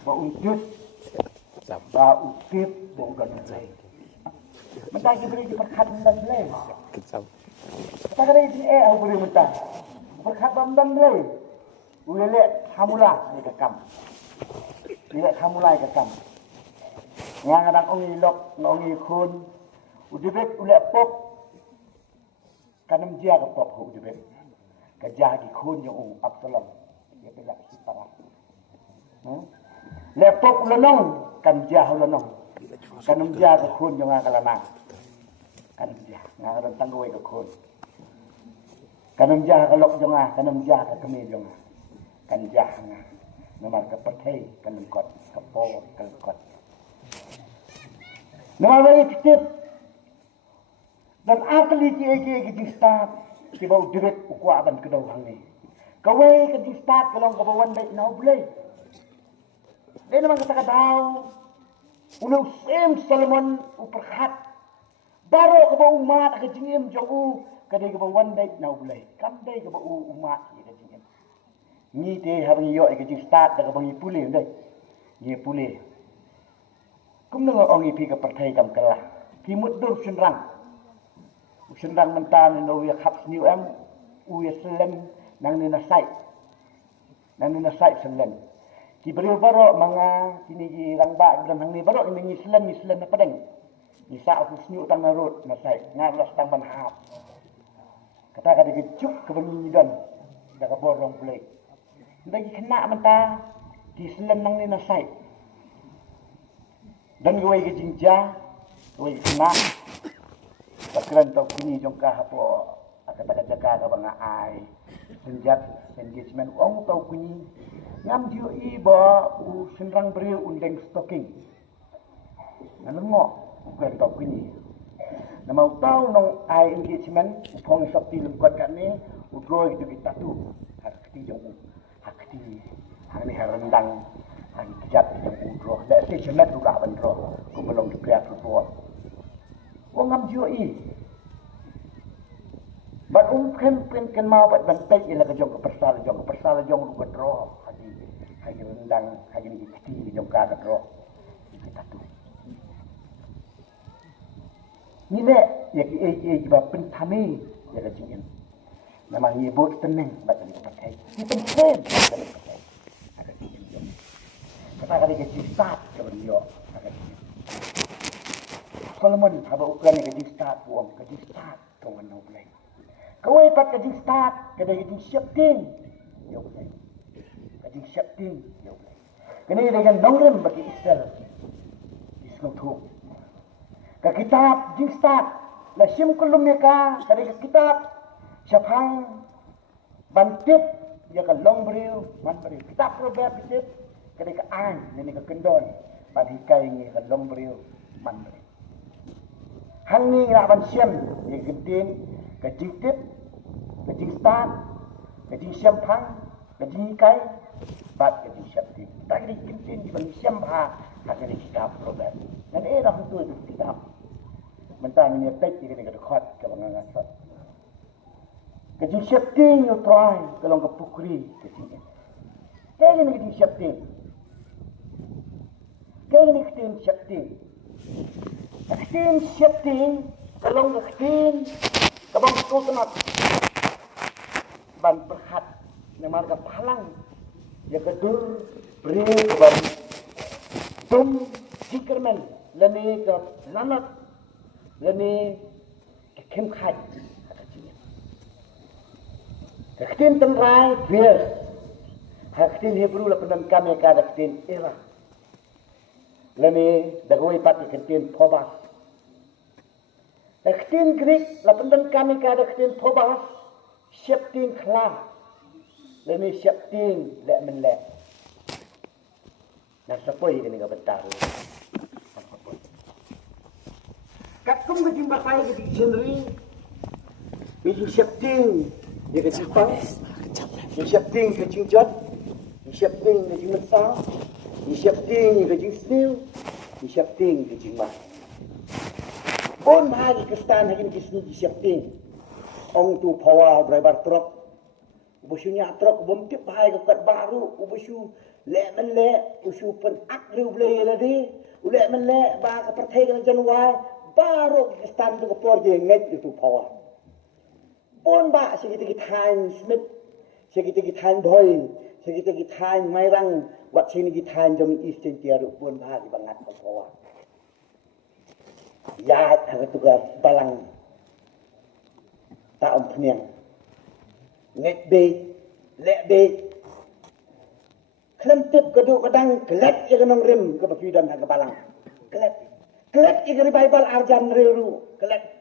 Ba unjus ba utip ba udan lay. Mentah diberi perkat dan lay. Tak ada ini aku beri mentah. Perkat dan lay. Ulele hamula ni kekam. Ulele hamula kekam. Ngang adang ongi lok, ongi kun. Udibek ulele pop. Kanam jia ke pop udibek. Kajah di kun yang Absalom. Dia belak si parah. Lepok lenong kan jah lenong. Kanam jia ke kun yang ngakalana. Kanam jia ngakalana tanggoi ke kun. Kanam jia ke lok jongah, kanam jia ke kemi jongah. Kan jah nomor ke pertai kanam kot ke po ke kot. Nomor bagi tip dan akli ki di start ki bau direct ukwa ban ke dau hang ni. Kawai ke di start kalau ke bawan baik nau boleh. Dia memang kata dau. Ulu sem Solomon uperhat. Baru ke bau umat ke jingim jauh kadai ke bawan baik nau boleh. Kam dai ke bau umat ke jingim. Ni te hari yo ke di start dak bangi pulih dai. Ye pulih. Kum nang ong ipi ke pertai kam kelah. Timut dur senrang. Senrang mentan no ya khap new am u ya selen nang ni nasai. Nang ni nasai selen. Ki beri baro manga kini ki rangba dalam hang ni baro ni selen na pedeng. Ni sa aku sniu tang narut nasai ngalas tang ban hap. Kata kata ke cuk ke bangi dan dak borong plek. Bagi kena menta ki selen nang ni nasai. Dan gue ke jinja, gue kena. Takran tau kini jongkah apa kata jaga ke bang ai. Senjat engagement ong tau kini ngam jiu i ba u senrang beri undeng stocking. nalengok bukan tau kini. Nama tahu nong ai engagement upong sakti lempat kami udroy itu kita tu hak jong hak ni rendang hak kejap jong udroh dak si cemet juga bendro ku belum dikreat report wong ngam joi bat pen mau bat ban pej ila ke jong persal jong ku dro hak rendang hak ni keti jong ka dro kita tu ni le ya ki ba pen thami ya ka jingin nama ni bot teneng bat ni pakai ni pen pen ada jingin kata kali ke start ke dia ada jingin Solomon haba ukuran ke start wong ke start to wan no play kau pat ke start ke dia ke siap ting yo play ke siap ting yo play kini dengan nongrem bagi Israel isno tu ke kitab start la sim kulum ya ka dari kitab syafang bantip ya ka long beriu man beriu kitab proverb itu dari ka an ni ka kendon bagi kai ni ka long beriu man beriu hang ni la ban siam ya gidin ka jitip ka start ka siam phang ka kai bat ka siam ti tak di gidin di ban siam ha dari kitab proverb dan dah tu kitab mentang ni pek ni ka khot ka bangang asat Kaji siapting you try kalau ke pukri kaji. Kaji ni kaji siapting. Kaji ni kaji siapting. Kaji siapting kalau ke kaji kabang kau kenat ban perhat nama ka palang ya kedur beri ban tum sikerman lani ka lanat lani kem khai Haktin tenrai bias. Haktin Hebrew la penan kami ka haktin era. Lani dagoi pat haktin phobas. Haktin Greek la penan kami ka haktin phobas. Sheptin khla. Lani sheptin le men le. Na sapoi kini ka bentar. Kat kum ke jumpa pai ke dictionary. Biji sheptin dia ke Jepang, dia siap ting ke Jingjot, dia siap ting ke Jingmesa, dia siap ting ke Jingsniu, dia siap ting ke Jingmah. Pun hari kestan hari ni dia siap ting. Ong tu pawa driver truk, ubusunya truk bomtip hai ke kat baru, ubusu le men le, ubusu pun akriu boleh lagi, ule men le ba ke pertai ke Januai, baru kestan tu ke por dia nget itu pawa. Pun ba segitu kita Smith, segitu kita Boy, segitu kita Mairang, wat sini kita jom Eastern Tiaru pun ba di bangat bawah. Ya, hang tu ga balang. Ta peniang. Net be, lek be. Klentip keduk kadang kelet ya kenong rim ke pafidan hang balang. Kelet. Kelet ya Bible arjan reru, kelet.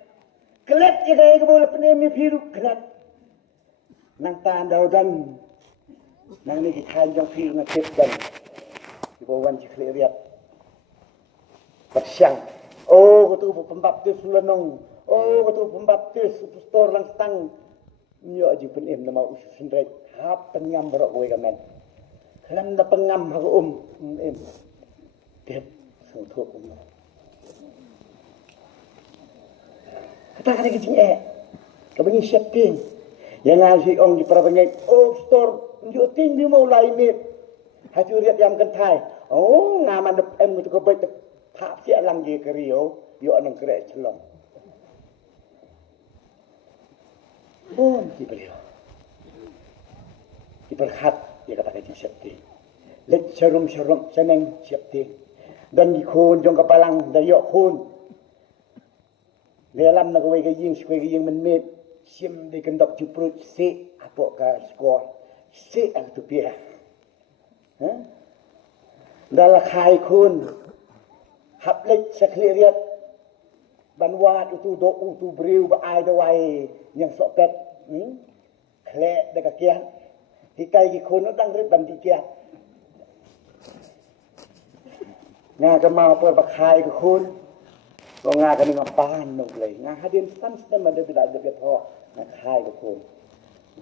Kelet je gaya ke bola penemi biru kelet. Nang tahan daudan. Nang ni kita jong firu ngakit dan. Di bawah cikli riap. Persiang. Oh, ketu pembaptis ulanong. Oh, ketu pembaptis pastor lang stang. Nyo aji penem nama usus sendret. Hap penyam berok gue kamen. Kelam na pengam haku em. Tiap sungtuk Kata kata kecing kebanyakan siapin. Yang ngasih ong di perabangnya, oh store, juting dia mau lain ni. Hati uriat yang kentai. Oh ngaman dep itu kebaik tak siap lang dia kerio, yo anong kerek celong. Oh di beliau. Diberkat dia kata kecing siapin. Let serum seneng siapin. Dan di khun jong kepalang dari yok khun. Dalam nak kau gaying sekoi gaying menit sim di kendok cuprut si apa ka skor si ang tupia. Dalam khai kun haplek sekliriat banwat itu do itu beriu ba ai dawai yang sopet kle dekat kian dikai ki kun dang rit ban dikia. nga ka mau por bakai ka khun ko nga ka ninga pan no ble nga hadin san stem ada bila ada beto nga khai ka khun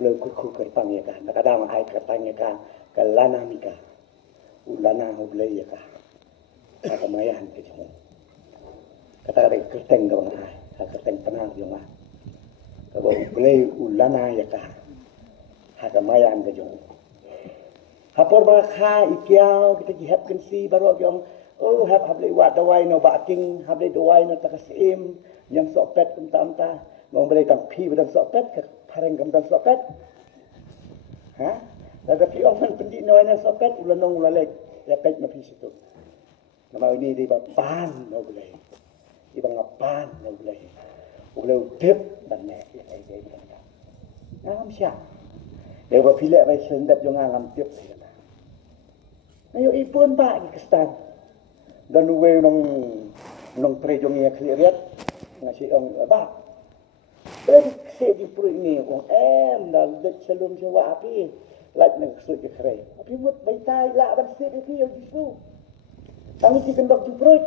ble ku ka tang ya ka na ka dang ai ka tang ya ka lana mika ulana ho ble ya ka ka mayan ke jmo kata ka kerteng ka bang ai ka kerteng panang yo nga ka bo ble ulana ya ka mayan ke jmo hapor ba kha ikiao kita jihad kan si baru yang oh hablai wat dawai no baking hablai dawai no takasim yang sopet kum tamta ngom boleh tang pi bedang sopet ke pareng kum tang sopet ha daga pi orang pendi no na sopet ulanong ulalek ya pet na pi situ nama ini di pan no boleh di bang pan no boleh tip dan nek ya ai dei kan ngam sia dia ba pilek bai sendat jo ngam tip ayo ipun ba ki kestan dan uwe nong trejong ya kliat ngasi ong ba se di pro ini ong dal de selum sewa api lat nang su je kre api mut bai tai la ban se di yo disu tang ki kendok di pro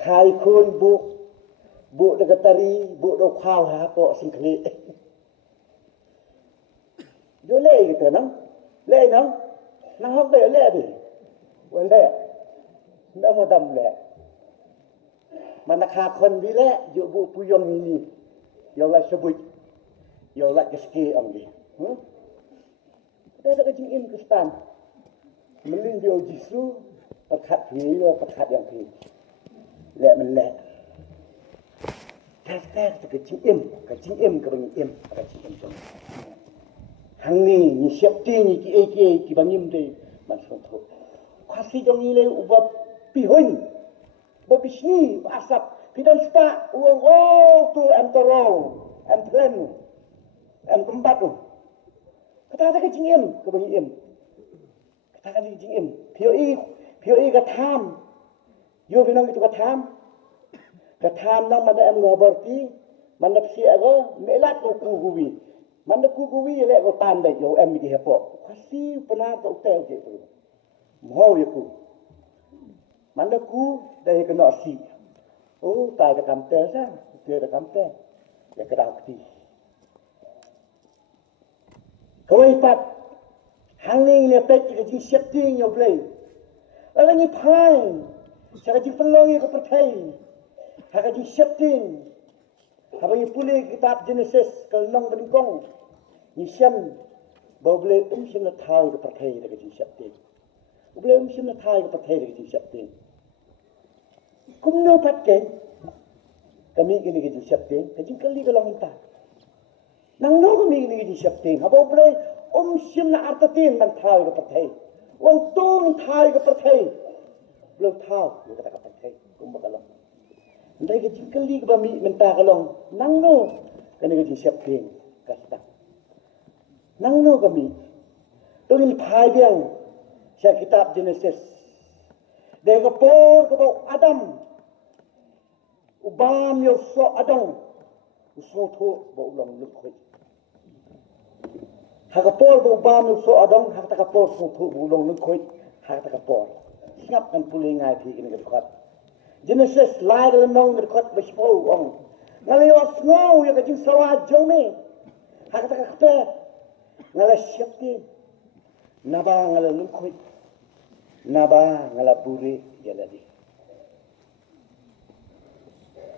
khai khun bu de gatari bu do khao ha po sing kli yo le gitu nang le nang nang hok de le diวันแรกน้ำมันดำแหละมันคาคนดีแหละอยู่บุปุยมนี่ยอละสบุยยอละจะสกีอันนี้แต่ก็จริงอิมกุสตันมันเล่นเดียวจิสูประคัดผีหรือประคัดอย่างผีแหละมันแหละแต่ก็จริงอิมก็เป็นอิมก็จริงอิมจงทั้งนี้นี่เสียบตีนี่กี่กี่บังยิมได้มันสมทบkasih jong ile ubah pihun babisni asap pidan spa tu antoro antren keempat tu kata kecingin kebanyakan kata kecingin pioi katam yo binang itu katam nang mana em ngabarti mana psi aga melat ko kuguwi mana kuguwi le ko tandai yo em di hepo kasih pernah tu tel je tu mau ya ku mana ku dari kena si oh tak ada kamtel sah dia ada kamtel ya kerakti kau ipat hanging ni pek jadi siap ting yo play ala ni pai saya jadi pelong ke pertai hak jadi siap ting apa ni pulih kitab Genesis kelong bengkong ni siam bau boleh siam na thai ke pertai ke jadi siap ting belum semua thai ke pertai ke siap ting kumno patken kami kini ke siap ting kajing kali ke long ta nang no kami kini ke siap ting apa boleh semua artatin man thai ke pertai wang tung thai ke pertai belum tahu dia kata ke pertai kum bakalong ndai ke kali ke bami menta kalong nang no kini ke siap ting kasta nang no kami tu ni thai biang saya kitab Genesis. Dia kepor ke bau Adam. Ubam yo so Adam. Uso tu bau long lukoi. Hak kepor bau ubam yo so Adam. Hak tak kepor so tu bau long lukoi. Hak tak kepor. Siap kan pulih ngai pi kini kedekat. Genesis lai dalam nong kedekat bersepuluh orang. Ngalai was ngau yo kajing sawah jome. Hak tak kepor. Ngalai siap ti. Naba ngalai lukoi. Naba ngalapuri jaladi.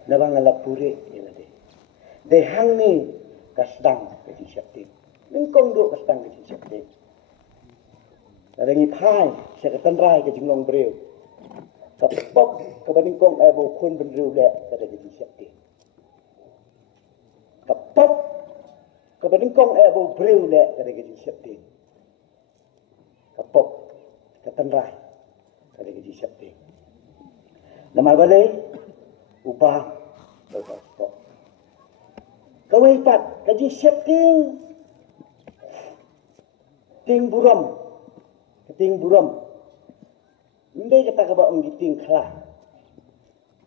Naba ngalapuri jaladi. Dehang ni kasdang kecil siapti. Lingkong do kasdang kecil siapti. Ada ni pai seketan rai kecil long breu. Kapok kebaningkong ebo kun benreu le kada kecil siapti. Kapok kebaningkong ebo breu le kada kecil siapti. Kapok ketenrai kada gaji siapti nama balai ubah betul kawai pat gaji siapti ting buram ndai kata ka ba ong ting khla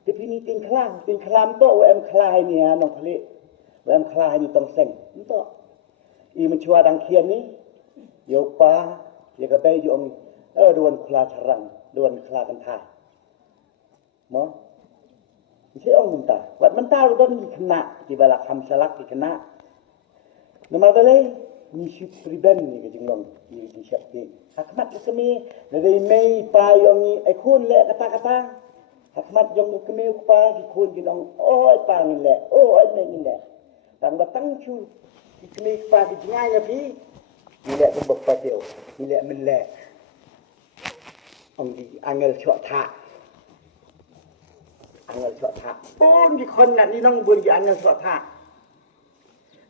tapi ni ting khlam to em khla ni ha nong khali em khla ni tong seng to i menchua dang khian ni yo pa ya ka bai jo ong Duan kela carang, duan kela kentah. Mo? Isi orang mentah. Wat mentah lu kan kena di balak hamsalak kena. Nama balai ni syuk priben ni kejengong ni siap ni. Hakmat kesemi dari mei payong ni ekun le kata-kata. Hakmat jong kemeu pa dikun ginong oi pang le. Oi mei le. Tang batang chu kemeu pa dijengai pi. Ni le kembok patio. Ni le menle. Ông đi anh ở chỗ thạ anh ở chỗ thạ bốn cái con này nong buồn gì anh ở chỗ thạ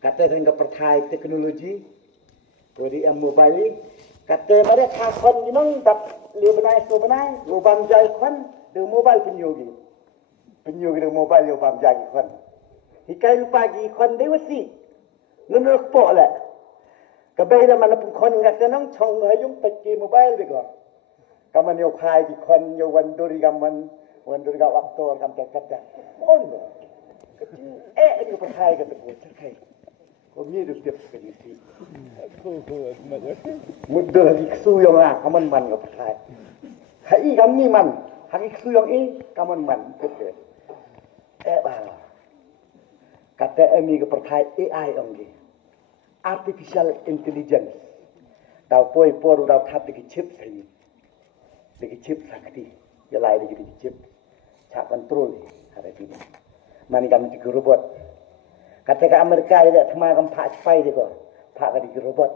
kata dengan pertai teknologi beri mobile kata mereka khafan nong dap lebenai so benai lubang jai khon de mobile penyogi de mobile lubang jai khon hikai lupa gi khon de wasi nunuk po la kabai la mana pun khon kata nong chong hayung peki mobile de ko kaman yo khai di kon yo wanduri gaman wanduri ga waktu kam kata on yo pakai kata ko terkai ko mi du tiap sekali si mudah di ksu yo lah kaman man yo pakai hai gam ni man hari ksu yo kaman man kete ba kata mi ke pakai AI ongi artificial intelligence tau poi poru tau thap di chip sai lagi chip sakti, jalai lagi chip, cak kontrol hari ini. Mani kami di robot. Kata ke Amerika ada sama kami pak cepai deko, pak kadi robot.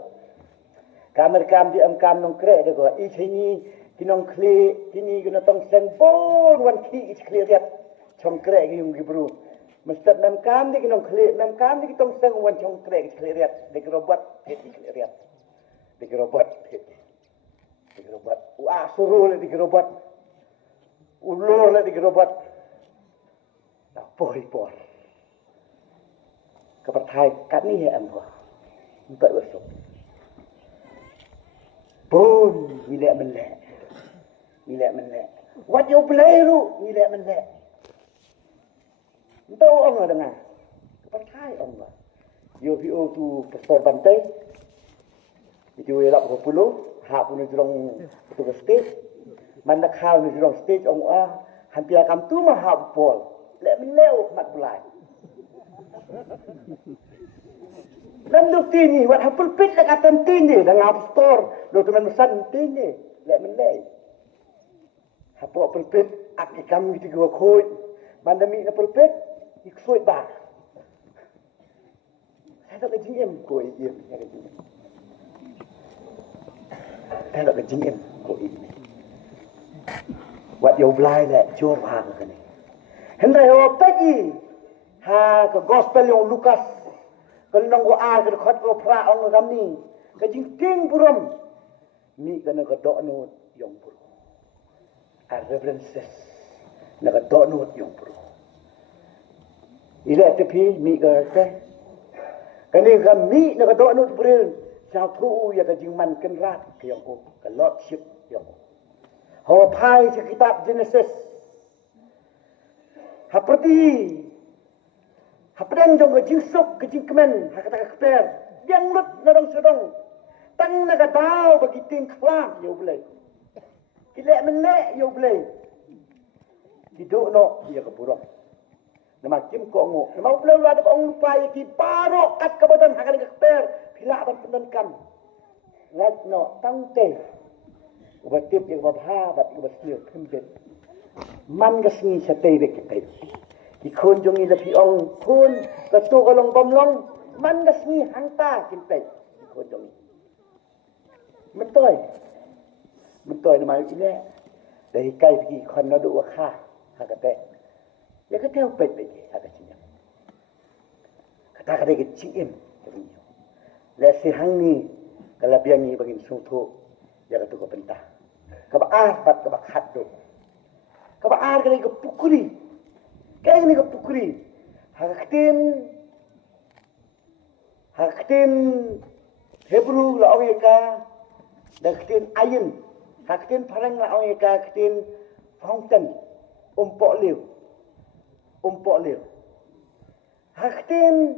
Ke Amerika di amkam nongkrek deko, ini kinong kli, ini guna tong sembon wan ki kli riat, congkrek yung gibru. Mesti amkam di kinong kli, amkam di tong seng wan congkrek kli riat, dek robot kli riat, dek robot. Digerobat, wah suruh le digerobat, ulur le digerobat, tak por. Kepertai kat ni ya amko, empat besok. Pun milek melek. Wat yo pelayu milek melek. Tahu orang dengar, kepertai orang. Yo vio tu pastor pantai, itu elak 20. Hak pun jurong petugas stage, mana kau ni jurong stage orang hampir kam tu mah hak pol, lek meleu mat bulai. Dan duk tini, wat hapul pit lek atem tini, dengan store, do teman mesan tini, lek meleu. Hapul hapul pit, aki kami tiga koi, mana mi hapul pit, iksuit bah. Saya tak kejingem koi dia, saya kejingem. Saya nak kejingin kau ini. Wat yo blai le jor ha ke ni. Hendai ho pagi ha ke gospel yang Lukas. Kalau nang go a ke khot go pra ong gam ni. Ke jing ting buram. Mi ke na ke dok no yong bur. A reverences. Na ke dok no yong bur. Ila tepi mi ke se. Kani ke mi na ke dok no bur. Sao thu ya ka jingman ken rat ke yang ko ka lordship yang ko ho pai se kitab Genesis haperti hapren jong ka jingsuk ke jingkemen ha kata kper yang lut na dong sedong tang na ka dau bagi ting klam yo blai kilek menlek yo blai hidup no ya ka buruk nama kim ko ngo nama blai la da ong pai ki parok kat ka badan ha ka kper Bila abang pendenkam, right no, tangte, ubat tip yang babha, bat ubat slir kembet, man gasni sa tebek kay, ikon jong ila piong kun, kasto kalong bamlong, man gasni hangta kimpet, ikon jong. Mentoy na mayu ile, dari kay pigi kon na do wakha, hakate, ya kateo pet pet, hakasinya. Kata kata kecil, lesi hangi kalabian ni bagi sungtu ya kata ko bentah kabaar bat kabak haddo kabaar kali ko pukuri kay ni ko pukuri haktin Hebrew la aweka daktin ayin haktin parang la aweka haktin fountain umpok liu haktin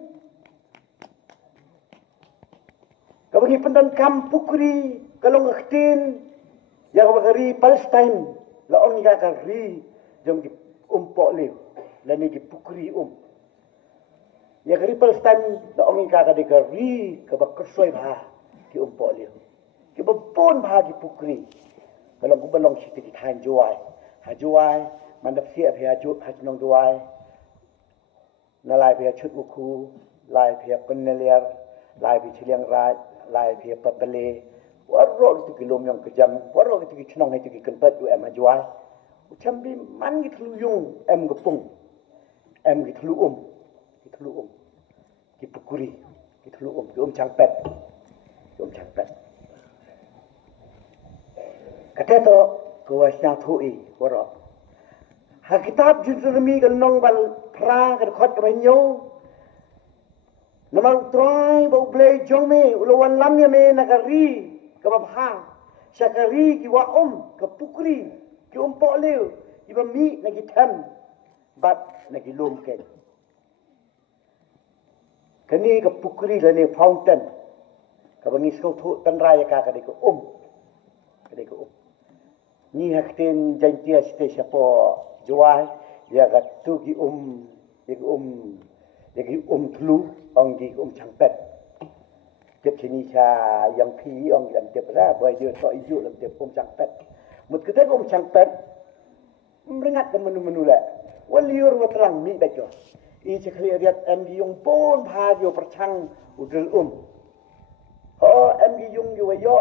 Kabagi pendan kam pukri, kalau ngaktin, Yang bagari Palestine la ong ka ri jong di umpok le la ni di pukri Ya kari Palestine la ong ka de ri ka baksoi ba ki umpok le. Ki bapon ba ki pukri. Kalau ku belong si ti than juai. Ha juai man da sia phe ju ha nong juai. Na lai phe chut ku lai phe kun ne liar lai phe chiliang raj lai phe papale warro tu ki lom yang kejam warro tu ki chnong tu ki kenpat tu em juai. Ucham bi man ki thlu yung em gepung. Em ki thlu ki pukuri ki thlu ki changpet ki changpet kata to ko wasna thui waro ha kitab Deuteronomy kal nong bal pra kal khot ka banyo namang try bo ble jong me ulawan lam ya me nakari ka babha syakari ki wa ka pukri ki po leu ki ba mi na ki tham bat na ki lom ken kani ka pukri la ni fountain ka bangi sko thu tan raya ka ka ko ni hakten jantia ste siapo juai ya ka tu ki ya ki tlu ong ki changpet kep sini cha yang phi ong lam tep ra boy dia so iju lam tep changpet mut kete changpet meringat ke menu-menu la waliur wa terang mi bajo I cakap lihat MG yung pun bahagyo percang udel MG yung yo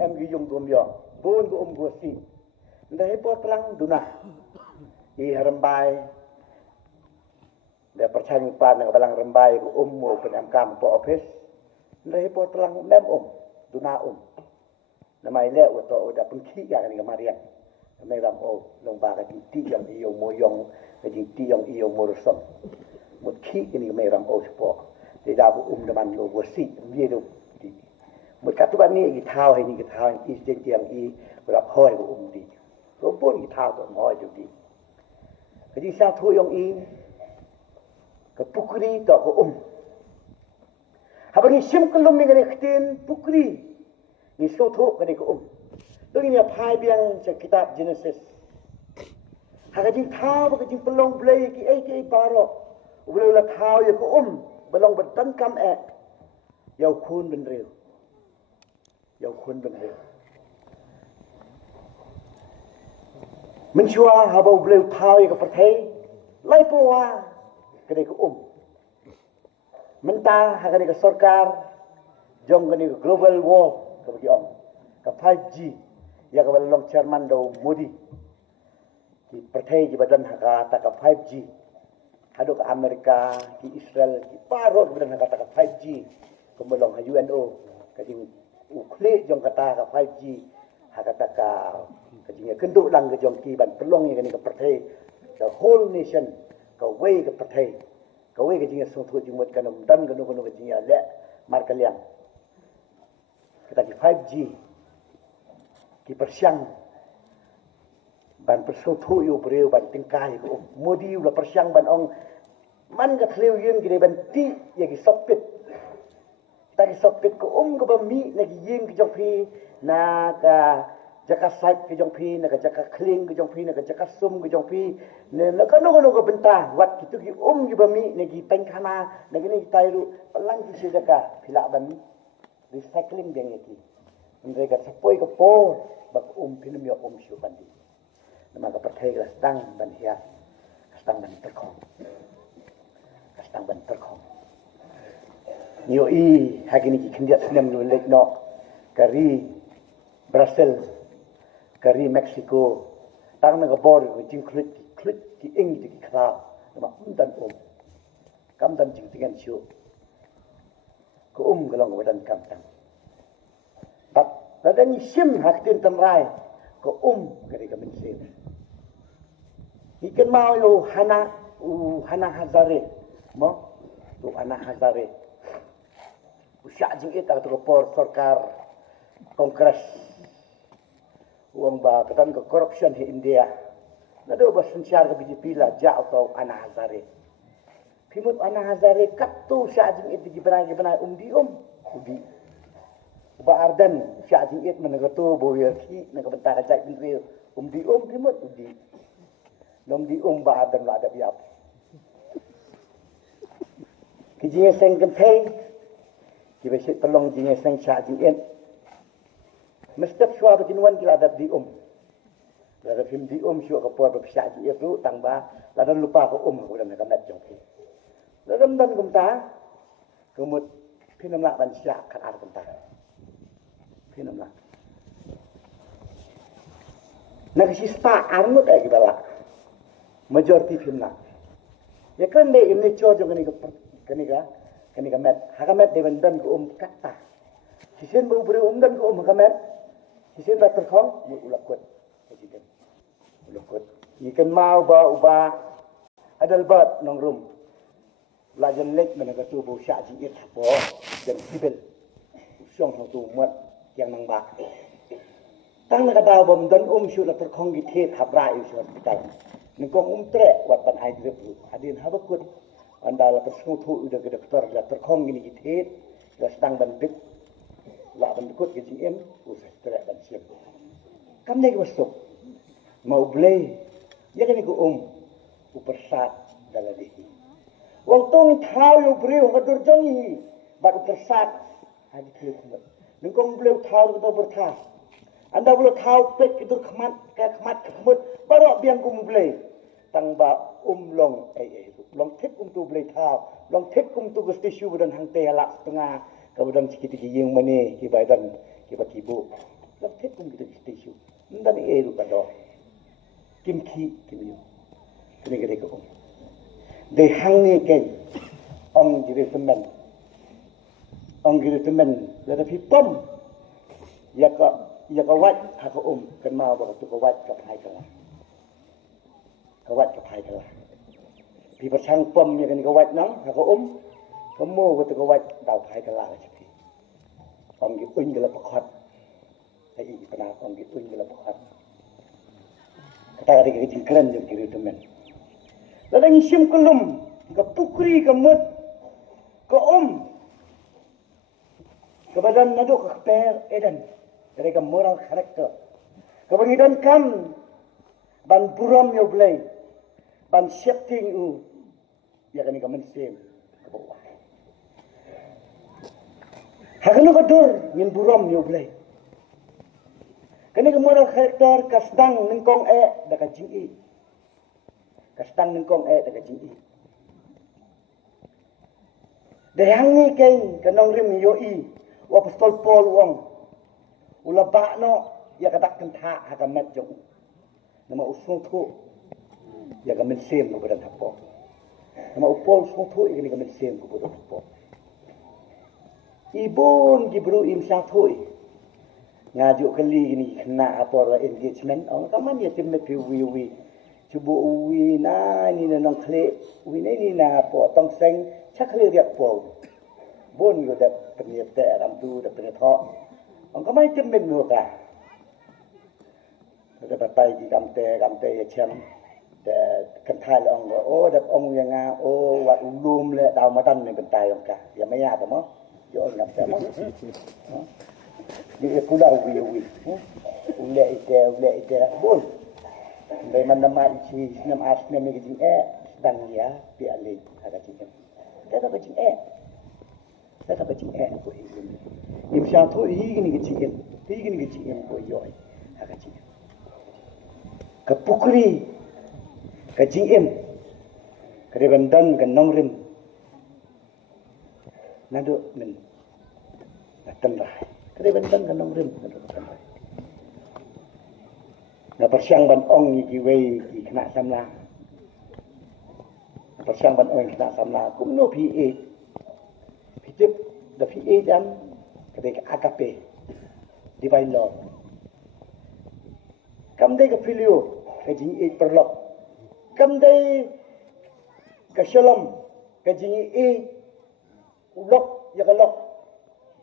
MG yung yo pun go si. Ndah hepot pelang dunah. I harembai. Dia percang pan ng balang rembai go mo pen MK po office. Ndah hepot pelang mem dunah Namai le wato da pengki ya ni kamarian. Namai ram long ba ka ti yang iyo moyong ka ti yang iyo morosong. Một khi ini mai ram o spo de da bu daman lo wasi mi do di một ka tu ban ni ki thao hai ni ki thao I jen tiang I ra hoi bu di so pun ki thao to moi do di ka ji sa thu yong I ka pukri to ko ha bang sim kelum ni ga khtin pukri ni so thu ka ni ko do ni phai biang cha kitab Genesis ha ka ji thao ba ka ji pelong blai ki ai baro Ula thao ya ko belong betan kam yau khun ben reu men chua ha bo bleu thao ya ko perthei lai po wa kade ko men ta ha kade ko sarkar jong kade ko global war ko ki ka 5G ya ko belong chairman do Modi ki perthei ki badan ha ka ta ka 5G Hado ke Amerika, ke Israel, ke Paro, kemudian kata 5G, kemudian ke UNO, kajing uklik jong kata ke 5G, kata ke kajing kenduk lang ke jong kiban pelong yang ke pertai, the whole nation, ke way ke pertai, ke way kajing sungtu jumut kanum dan kanu kajing le markalian, kata ke 5G, ke persiang ban persuthu yu breu ban tingkai ko Modi la persiang ban ong man ga thleu yin gi ban ti ye gi sopit ta gi sopit ko ko ba mi na gi yin gi jong phi na ka jaka sait gi jong phi na ka jaka kling gi jong phi na ka jaka sum gi jong phi ne na ka no ko benta wat ki tu gi gi ba mi na gi tang khana na gi ni tai ru palang gi se jaka phila ban recycling deng ki mereka sapoi ko po bak pinum yo shu bandi nama ka perthai ka stang ban hias stang ban terkhong yo I hagini ki khindiat snem no lek no kari Brazil kari Mexico tang na ka bor ko jing klit ki ing ki kla nama undan kam dan jing tingan shu ko galong wadan kam tang but ladan sim haktin tamrai ko kari ka mense ikan mau yo hana hazare mo tu hana hazare usya jing eta tu por sarkar kongres uang ba katan ke corruption di India nado ba sensyar ke BJP la ja atau hana hazare pimut hana hazare kat tu sya jing eta gibran undi ba ardan sya jiit menegatu boya ki nak bentar ajak diri di timut di nom di ba ardan la ada biap ki jinge seng kempei ki besit tolong jinge seng sya jiit mestap syua bekinwan ki ada di lada film di syua ka por sya jiit tu tangba lada lupa ko ko dan ka met jong ki lada dan kumta kemut pinamla ban sya kan ar kumta pinamla nagsista armut ay gibala majority pinamla ya kan de ini cho jong kani ka met hakamet de ban ko kata sisen bu beri dan ko hakamet sisen ba terkhong mu ulakut sisen ulakut ikan mau ba uba adal bat nong rum lajan lek menagatu bu sya ji it bo dan sibil syong thong tu mat yang nang ba tang nak da bom dan syu la terkhong gi the khap ra yu syu hospital ning kong tre wat ban ai drep adin habakut anda la persmu thu udah ke dokter la terkhong gini gi the la sedang ban dik la ban kut gi jim usah tre ban siap kam nek wasuk mau blay ya kan ko upersat daladi wong tong thau yu briu ka durjongi bat upersat hadi khut ningkong bleu thau ko berthas anda boleh thau pek itu khmat khmut baru biang kum blay tang ba long long thik tu blay thau long thik tu gusti syu dan hang te ala tengah kemudian sikit yang mane ki baidan ki bakibu long thik gitu gusti syu ndan lu kado kimki kimiyo kini gede ko de hang ni ken ong jiri temen la da pi pom ya ka wat ha ko kan ma ba tu ko wat ka phai ka wat ka phai ka pi ba sang pom ya kan ka wat nang ha ko ko mo ko tu ko wat dau phai ka la chi ong gi uin la pa khat ai i kana ong gi uin la pa khat kata ada ke keren je kiri temen la ngi sim kulum ka pukri ka mut ka ka badan nado ka per edan dari ka moral karakter ka bangidan kam ban buram yo blay ban shifting ya kan ka mensem ka bawah hagano ka dur ngin buram yo blay kani ka moral karakter kastang ningkong daga jingi kastang ningkong daga jingi dehangi kain kanong rim yoi wa pastol pol wong ula bakno ya kadak kentha hakamet jong nama usung thu ya gamen sem ko badan hapo nama upol usung thu ya gamen sem ko badan hapo ibun gibru imsa thu ngajuk kali gini kena apa engagement orang kaman ya tim nak wi cuba wi na ni nong kle wi ni na po tong seng chắc kle dia po bon yo da peniap te ram tu da peniap tho orang kaman tim men mo ka da batai di kam te ya chem da kan thai ong da ong yang nga wat lum le dau ma tan ni bentai ong ka ya mai ya mo yo ngap te mo di pula wi ule ite bon be man nama ichi nam asne me gin sedang ya pi ale ada cikin ada ba cin ada ba cin ko im sha tho hi gini cikin ko yo ada cikin ka pukri ka jingem ka rebandan ka nongrim nado men tandah kerebentan kanong rim na persiang ban ong ni wei ki kena samla na persiang ban ong kena samla kum no PA pitip da PA dan kede AKP divine law kam dei ka filio ka jing perlok kam dei ka shalom ka jing ulok ya ka lok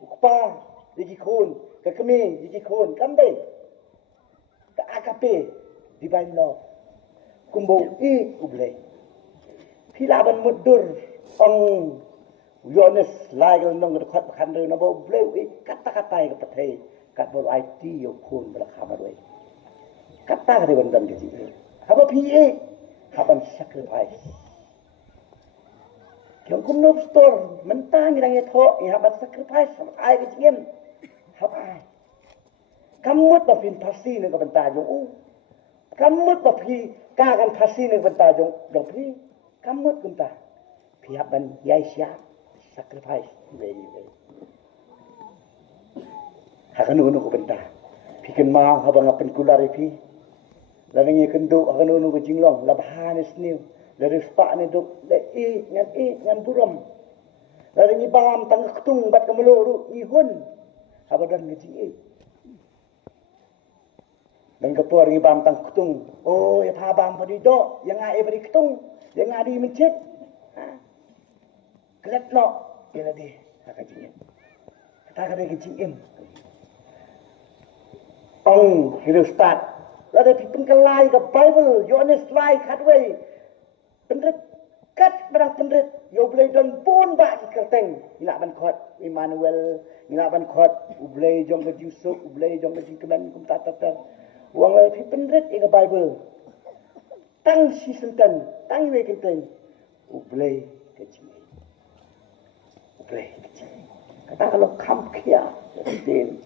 ukpa digi khôn cái kami digi khôn kam đây cái AKP divine law kumbo ublay pila ban mudur ong Yones lagal nong rekat bakan re nabo bleu kata-kata ke patai kat bol IT yo pun belakama doi kata re bandan ke ji apa PA haban sacrifice kyong kum no store mentang nang ye tho ya haban sacrifice ai ke jiem hab ai kamut ba fin pasti ne ke benta jong kamut ba phi ka kan pasti ne benta jong dong phi kamut kumta phi haban yai sia sacrifice very hakanu ko benta piken ma habang apen kulari pi laring ye kendo hakanu ko jinglong labhanes niu la respa ne dok le ngan buram laring bam tang ketung bat kamelo ru ihun habadan ngi dan kapor ngi bam tang ketung oh ya pa bam padi do yang ai bari ketung yang ngadi mencit kelat no dia lagi akan jingin kata kata jingin ong hidup start lada pipin kelai ke Bible Yohanes lai katway pendrit kat berang pendrit yo boleh don pun ba kerteng ila ban khot Emmanuel ila ban khot ublay jong ke Yusuf ublay jong ke keman kum tata wang la pipin pendrit ke Bible tang si senten tang we kerteng ublay ke jingin kata kalau kam kia din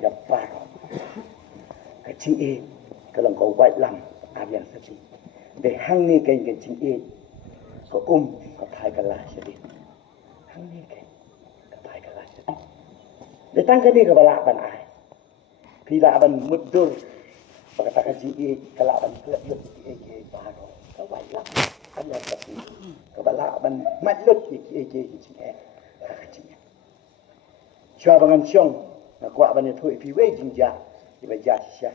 ya paro kecil kalau kau buat lam abian sedih de hang ni kai kecil ko ko thai kalah sedih hang ni kai ko thai kalah sedih de tang ke ni ko bala ban ai pila ban mudur kata kecil kala ban kelak ke paro ko buat lam abian sedih ko bala ban matlut ke kecil Chua bangan siong na kwa ban thu pi we jing ja di ba ja sha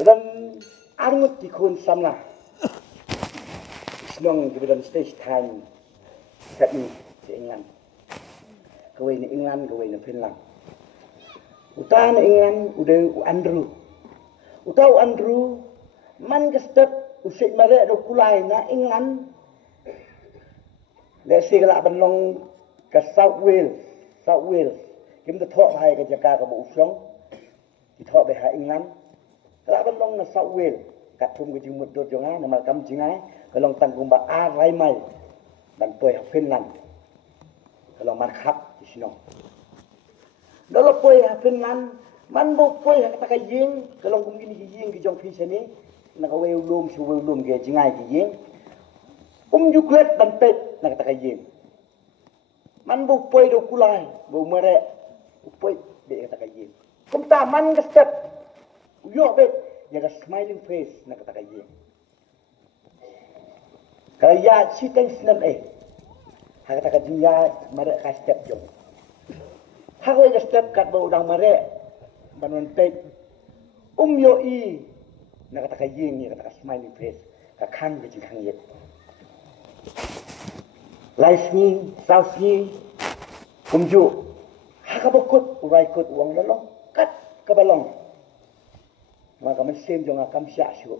dan arngut di kun samna snong di badan stage time kat ni di England ko we ni England ko we ni Finland utan England udah Andrew man ke step usik mare do kulai na England le sigala ban long ke South Wales kim the thọ hai cái jaka ka bu song di thọ be ha England la ban long na South Wales kat thum ke jing mut do jonga na mal kam jingai ka long tang kum ba a rai mai ban poi ha Finland ka long man khap di sino do lo poi ha Finland man bo poi ha ta ka ying ka long kum ni ying ki jong phi seni na ka we lum su we lum ge jingai ki ying ju klet ban pet na ta ka ying man bu poi do kulai bu mere poi de kata kaji kum ta man ga step yo be ya ga smiling face na kata kaji kaya si teng snam ha kata kaji ya mere ka step jong ha ko ga step kat bu dang mere banon te yo na kata kaji ni kata smiling face ka khang ga jing khang yet Laisni, sausni, kumju, hakabukut, uraikut uang lelong, kat kebalong. Maka mesin jangan kam siap siu.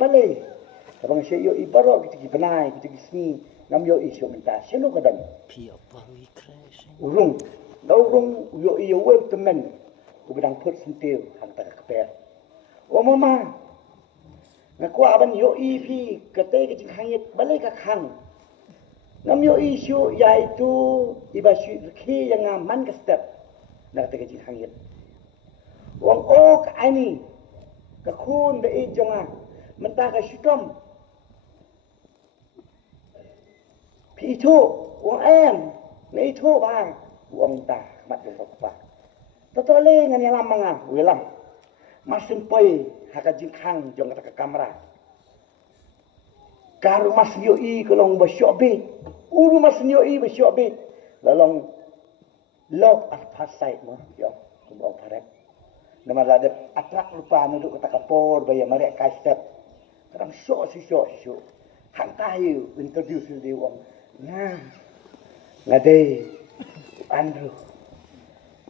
Balai, kalau saya yo ibarat kita benai, kita sini, nam yo isu minta, siapa kadang. Urung, yo web temen, ubedang put sentil, hantar keper. Oh mama, ngaku aban yo pi, kata kita hangit, balai kakang. Nam yo isu yaitu ibasu ki yang aman ke step nak te kecil hangit wang ok ani ka khun de jonga mentah ka syutom pi thu wang em nei thu ba wang ta mat de pa totole ngan yang lamanga welam masin poi haka jingkhang jong ka kamera karu mas yo kolong basyobi uru mas yo basyobi lalong log at pasai mo yo kumbang parek nama ada atrak lupa nuduk kata kapor bayar merek kai step kadang show hantai introduce dia wong nah ngade Andrew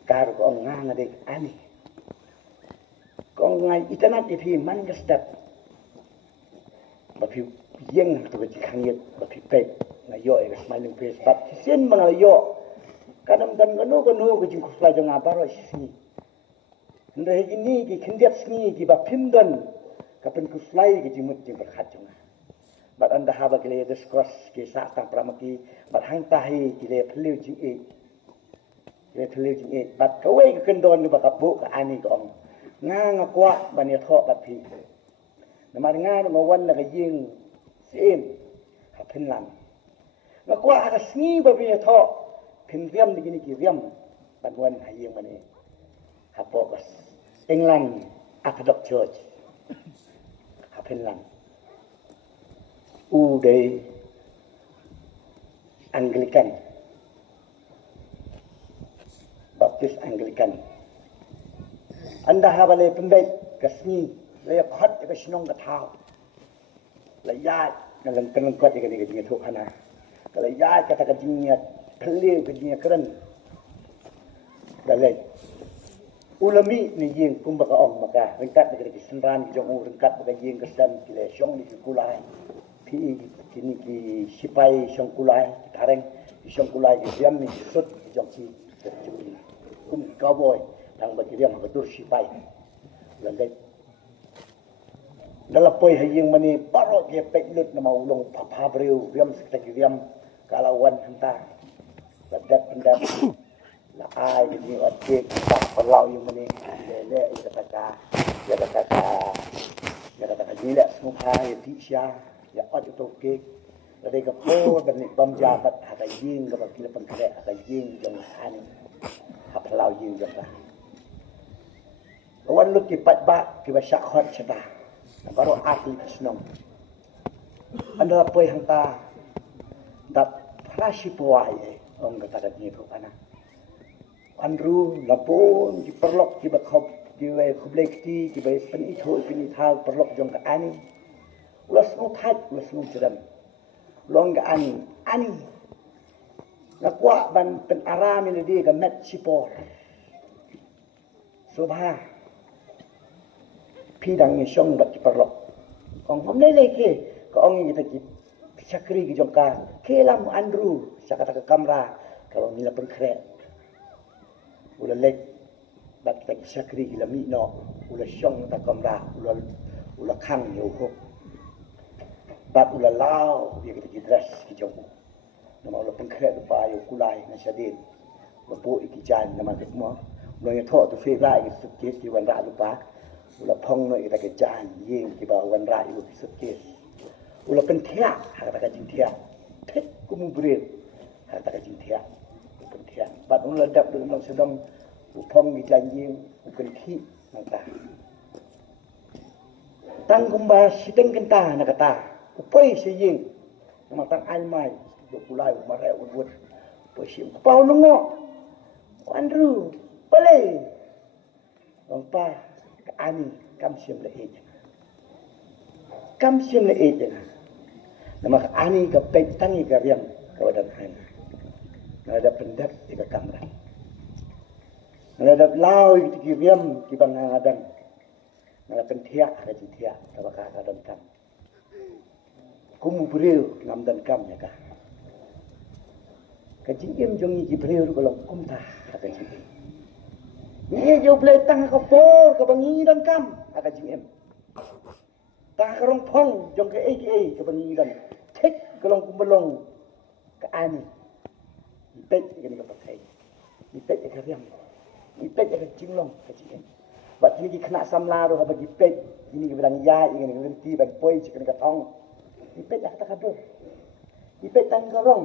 karu ko ngade ani kong ngai itanat di man step bapi yang tu ke khang yet bapi pe ngayo ke smiling face but sin mangayo kanam dan ganu ke jing kuslai jong abaro sini ndai gini ki kindiat sini ki ba pimdan kapen kuslai ke jimut jing berkhat jong bat anda haba ke le discuss ke sa tang pramaki bat hang tahi ki le phliu jing e bat kawai ke kendon ke bakabu ke ani ke ong nga kwa bani tho bat phi namar nga no wan na ke jing sim ha Finland nga kwa aka sni ba bi tho phin riam ni gini ki riam ban wan ha yeng mani ha pokas England Orthodox Church ha Finland u de Anglican Baptist Anglican anda ha ba le pembek kasni le khat ke snong ka thao la ya na lang kan ko ke ni ke thu khana kalau ya kata kajinya keliu kajinya keren dalai ulami ni jing kum baka ong maka ringkat negeri senran jong ringkat baka jing kesam kile syong ni kulai pi kini ki sipai syong kulai tareng syong kulai diam ni sut jong ki kum cowboy tang baki diam ka dur sipai dalai dalam poi hayeng mani parok ye peklut nama ulung papa breu riam sekta riam kalawan hantar badat pendat la ai ni otik tak pelau yang mani lele kata gila semua ya tisha ya ot itu ke ada ke po dan bam jabat ada jing ke kila pengkere ada jing jong ani ha pelau jing jong ta wan lu ki pat ba ki ba syakhot chata baru atli snong anda poi hantar tak rashi puai ong kata ni tu ana Andrew lapon di perlok di bakhop di we kublekti di bay pen itu pini thal perlok jong ka ani ulas mu that ulas mu jeram long ka ani nakwa ban pen aram ni dia ka met sipor sobha pidang ni syong bat di perlok ong hom le ke ka ong ni ta Syakri ki jongka kelam Andrew sakata ke kamera kalau nila pengkret ula lek bat tak syakri ki lami no ula syong ta kamera ula khang yo ko bat ula lao dia kita dress ki jong nama ula pengkret pa yo kulai na syadin bapu iki jan nama ke mo no ya tho tu fe lai ki sutkes ki wan ra lupa ula phong no kita ke jan yeng ki ba wan ra yo ki sutkes ula pentia kata jintia tek kumubrin kata jintia pentia bat ula dap dengan sedang upong di janjing bukan ki nata tang kumba sideng kenta na kata upai sejing matang almai do kulai mare udut posim pau nungo Andrew boleh ompa ani kam sim le ej nama ani ka pek tangi ka riam ka wadan hana ada pendak di ka kamera ada lau di riam ki bang ngadan ada pentia ada jintia ka baka ngadan kam kumu breu ngam dan kam ya ka jingim jongi ki breu ko long kum ta ka jingim ni jo ble tang ka por ka bangi dan kam ka jingim ta karong phong jong ke aka ka bangi dan tek kelong kumbelong ke ani ipet ke ni ka pakai ipet ke riam ipet ke jinglong ke jingim bat ni ki kena samla ro ka bagi pet ini ke bilang ya ini ke lenti ban poi ke ni ka tong ipet ya kata kabur ipet tang karong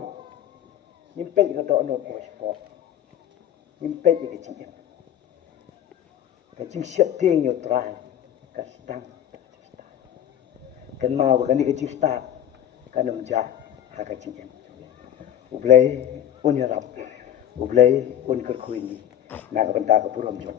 ipet ke to no ko sport ipet ke jingim ke jing siap ting yo try ka stang kan mau kan ni ke start kanum ja haka jingim ublai unyarap ublai un kerkhuini na ka banta ka puram jok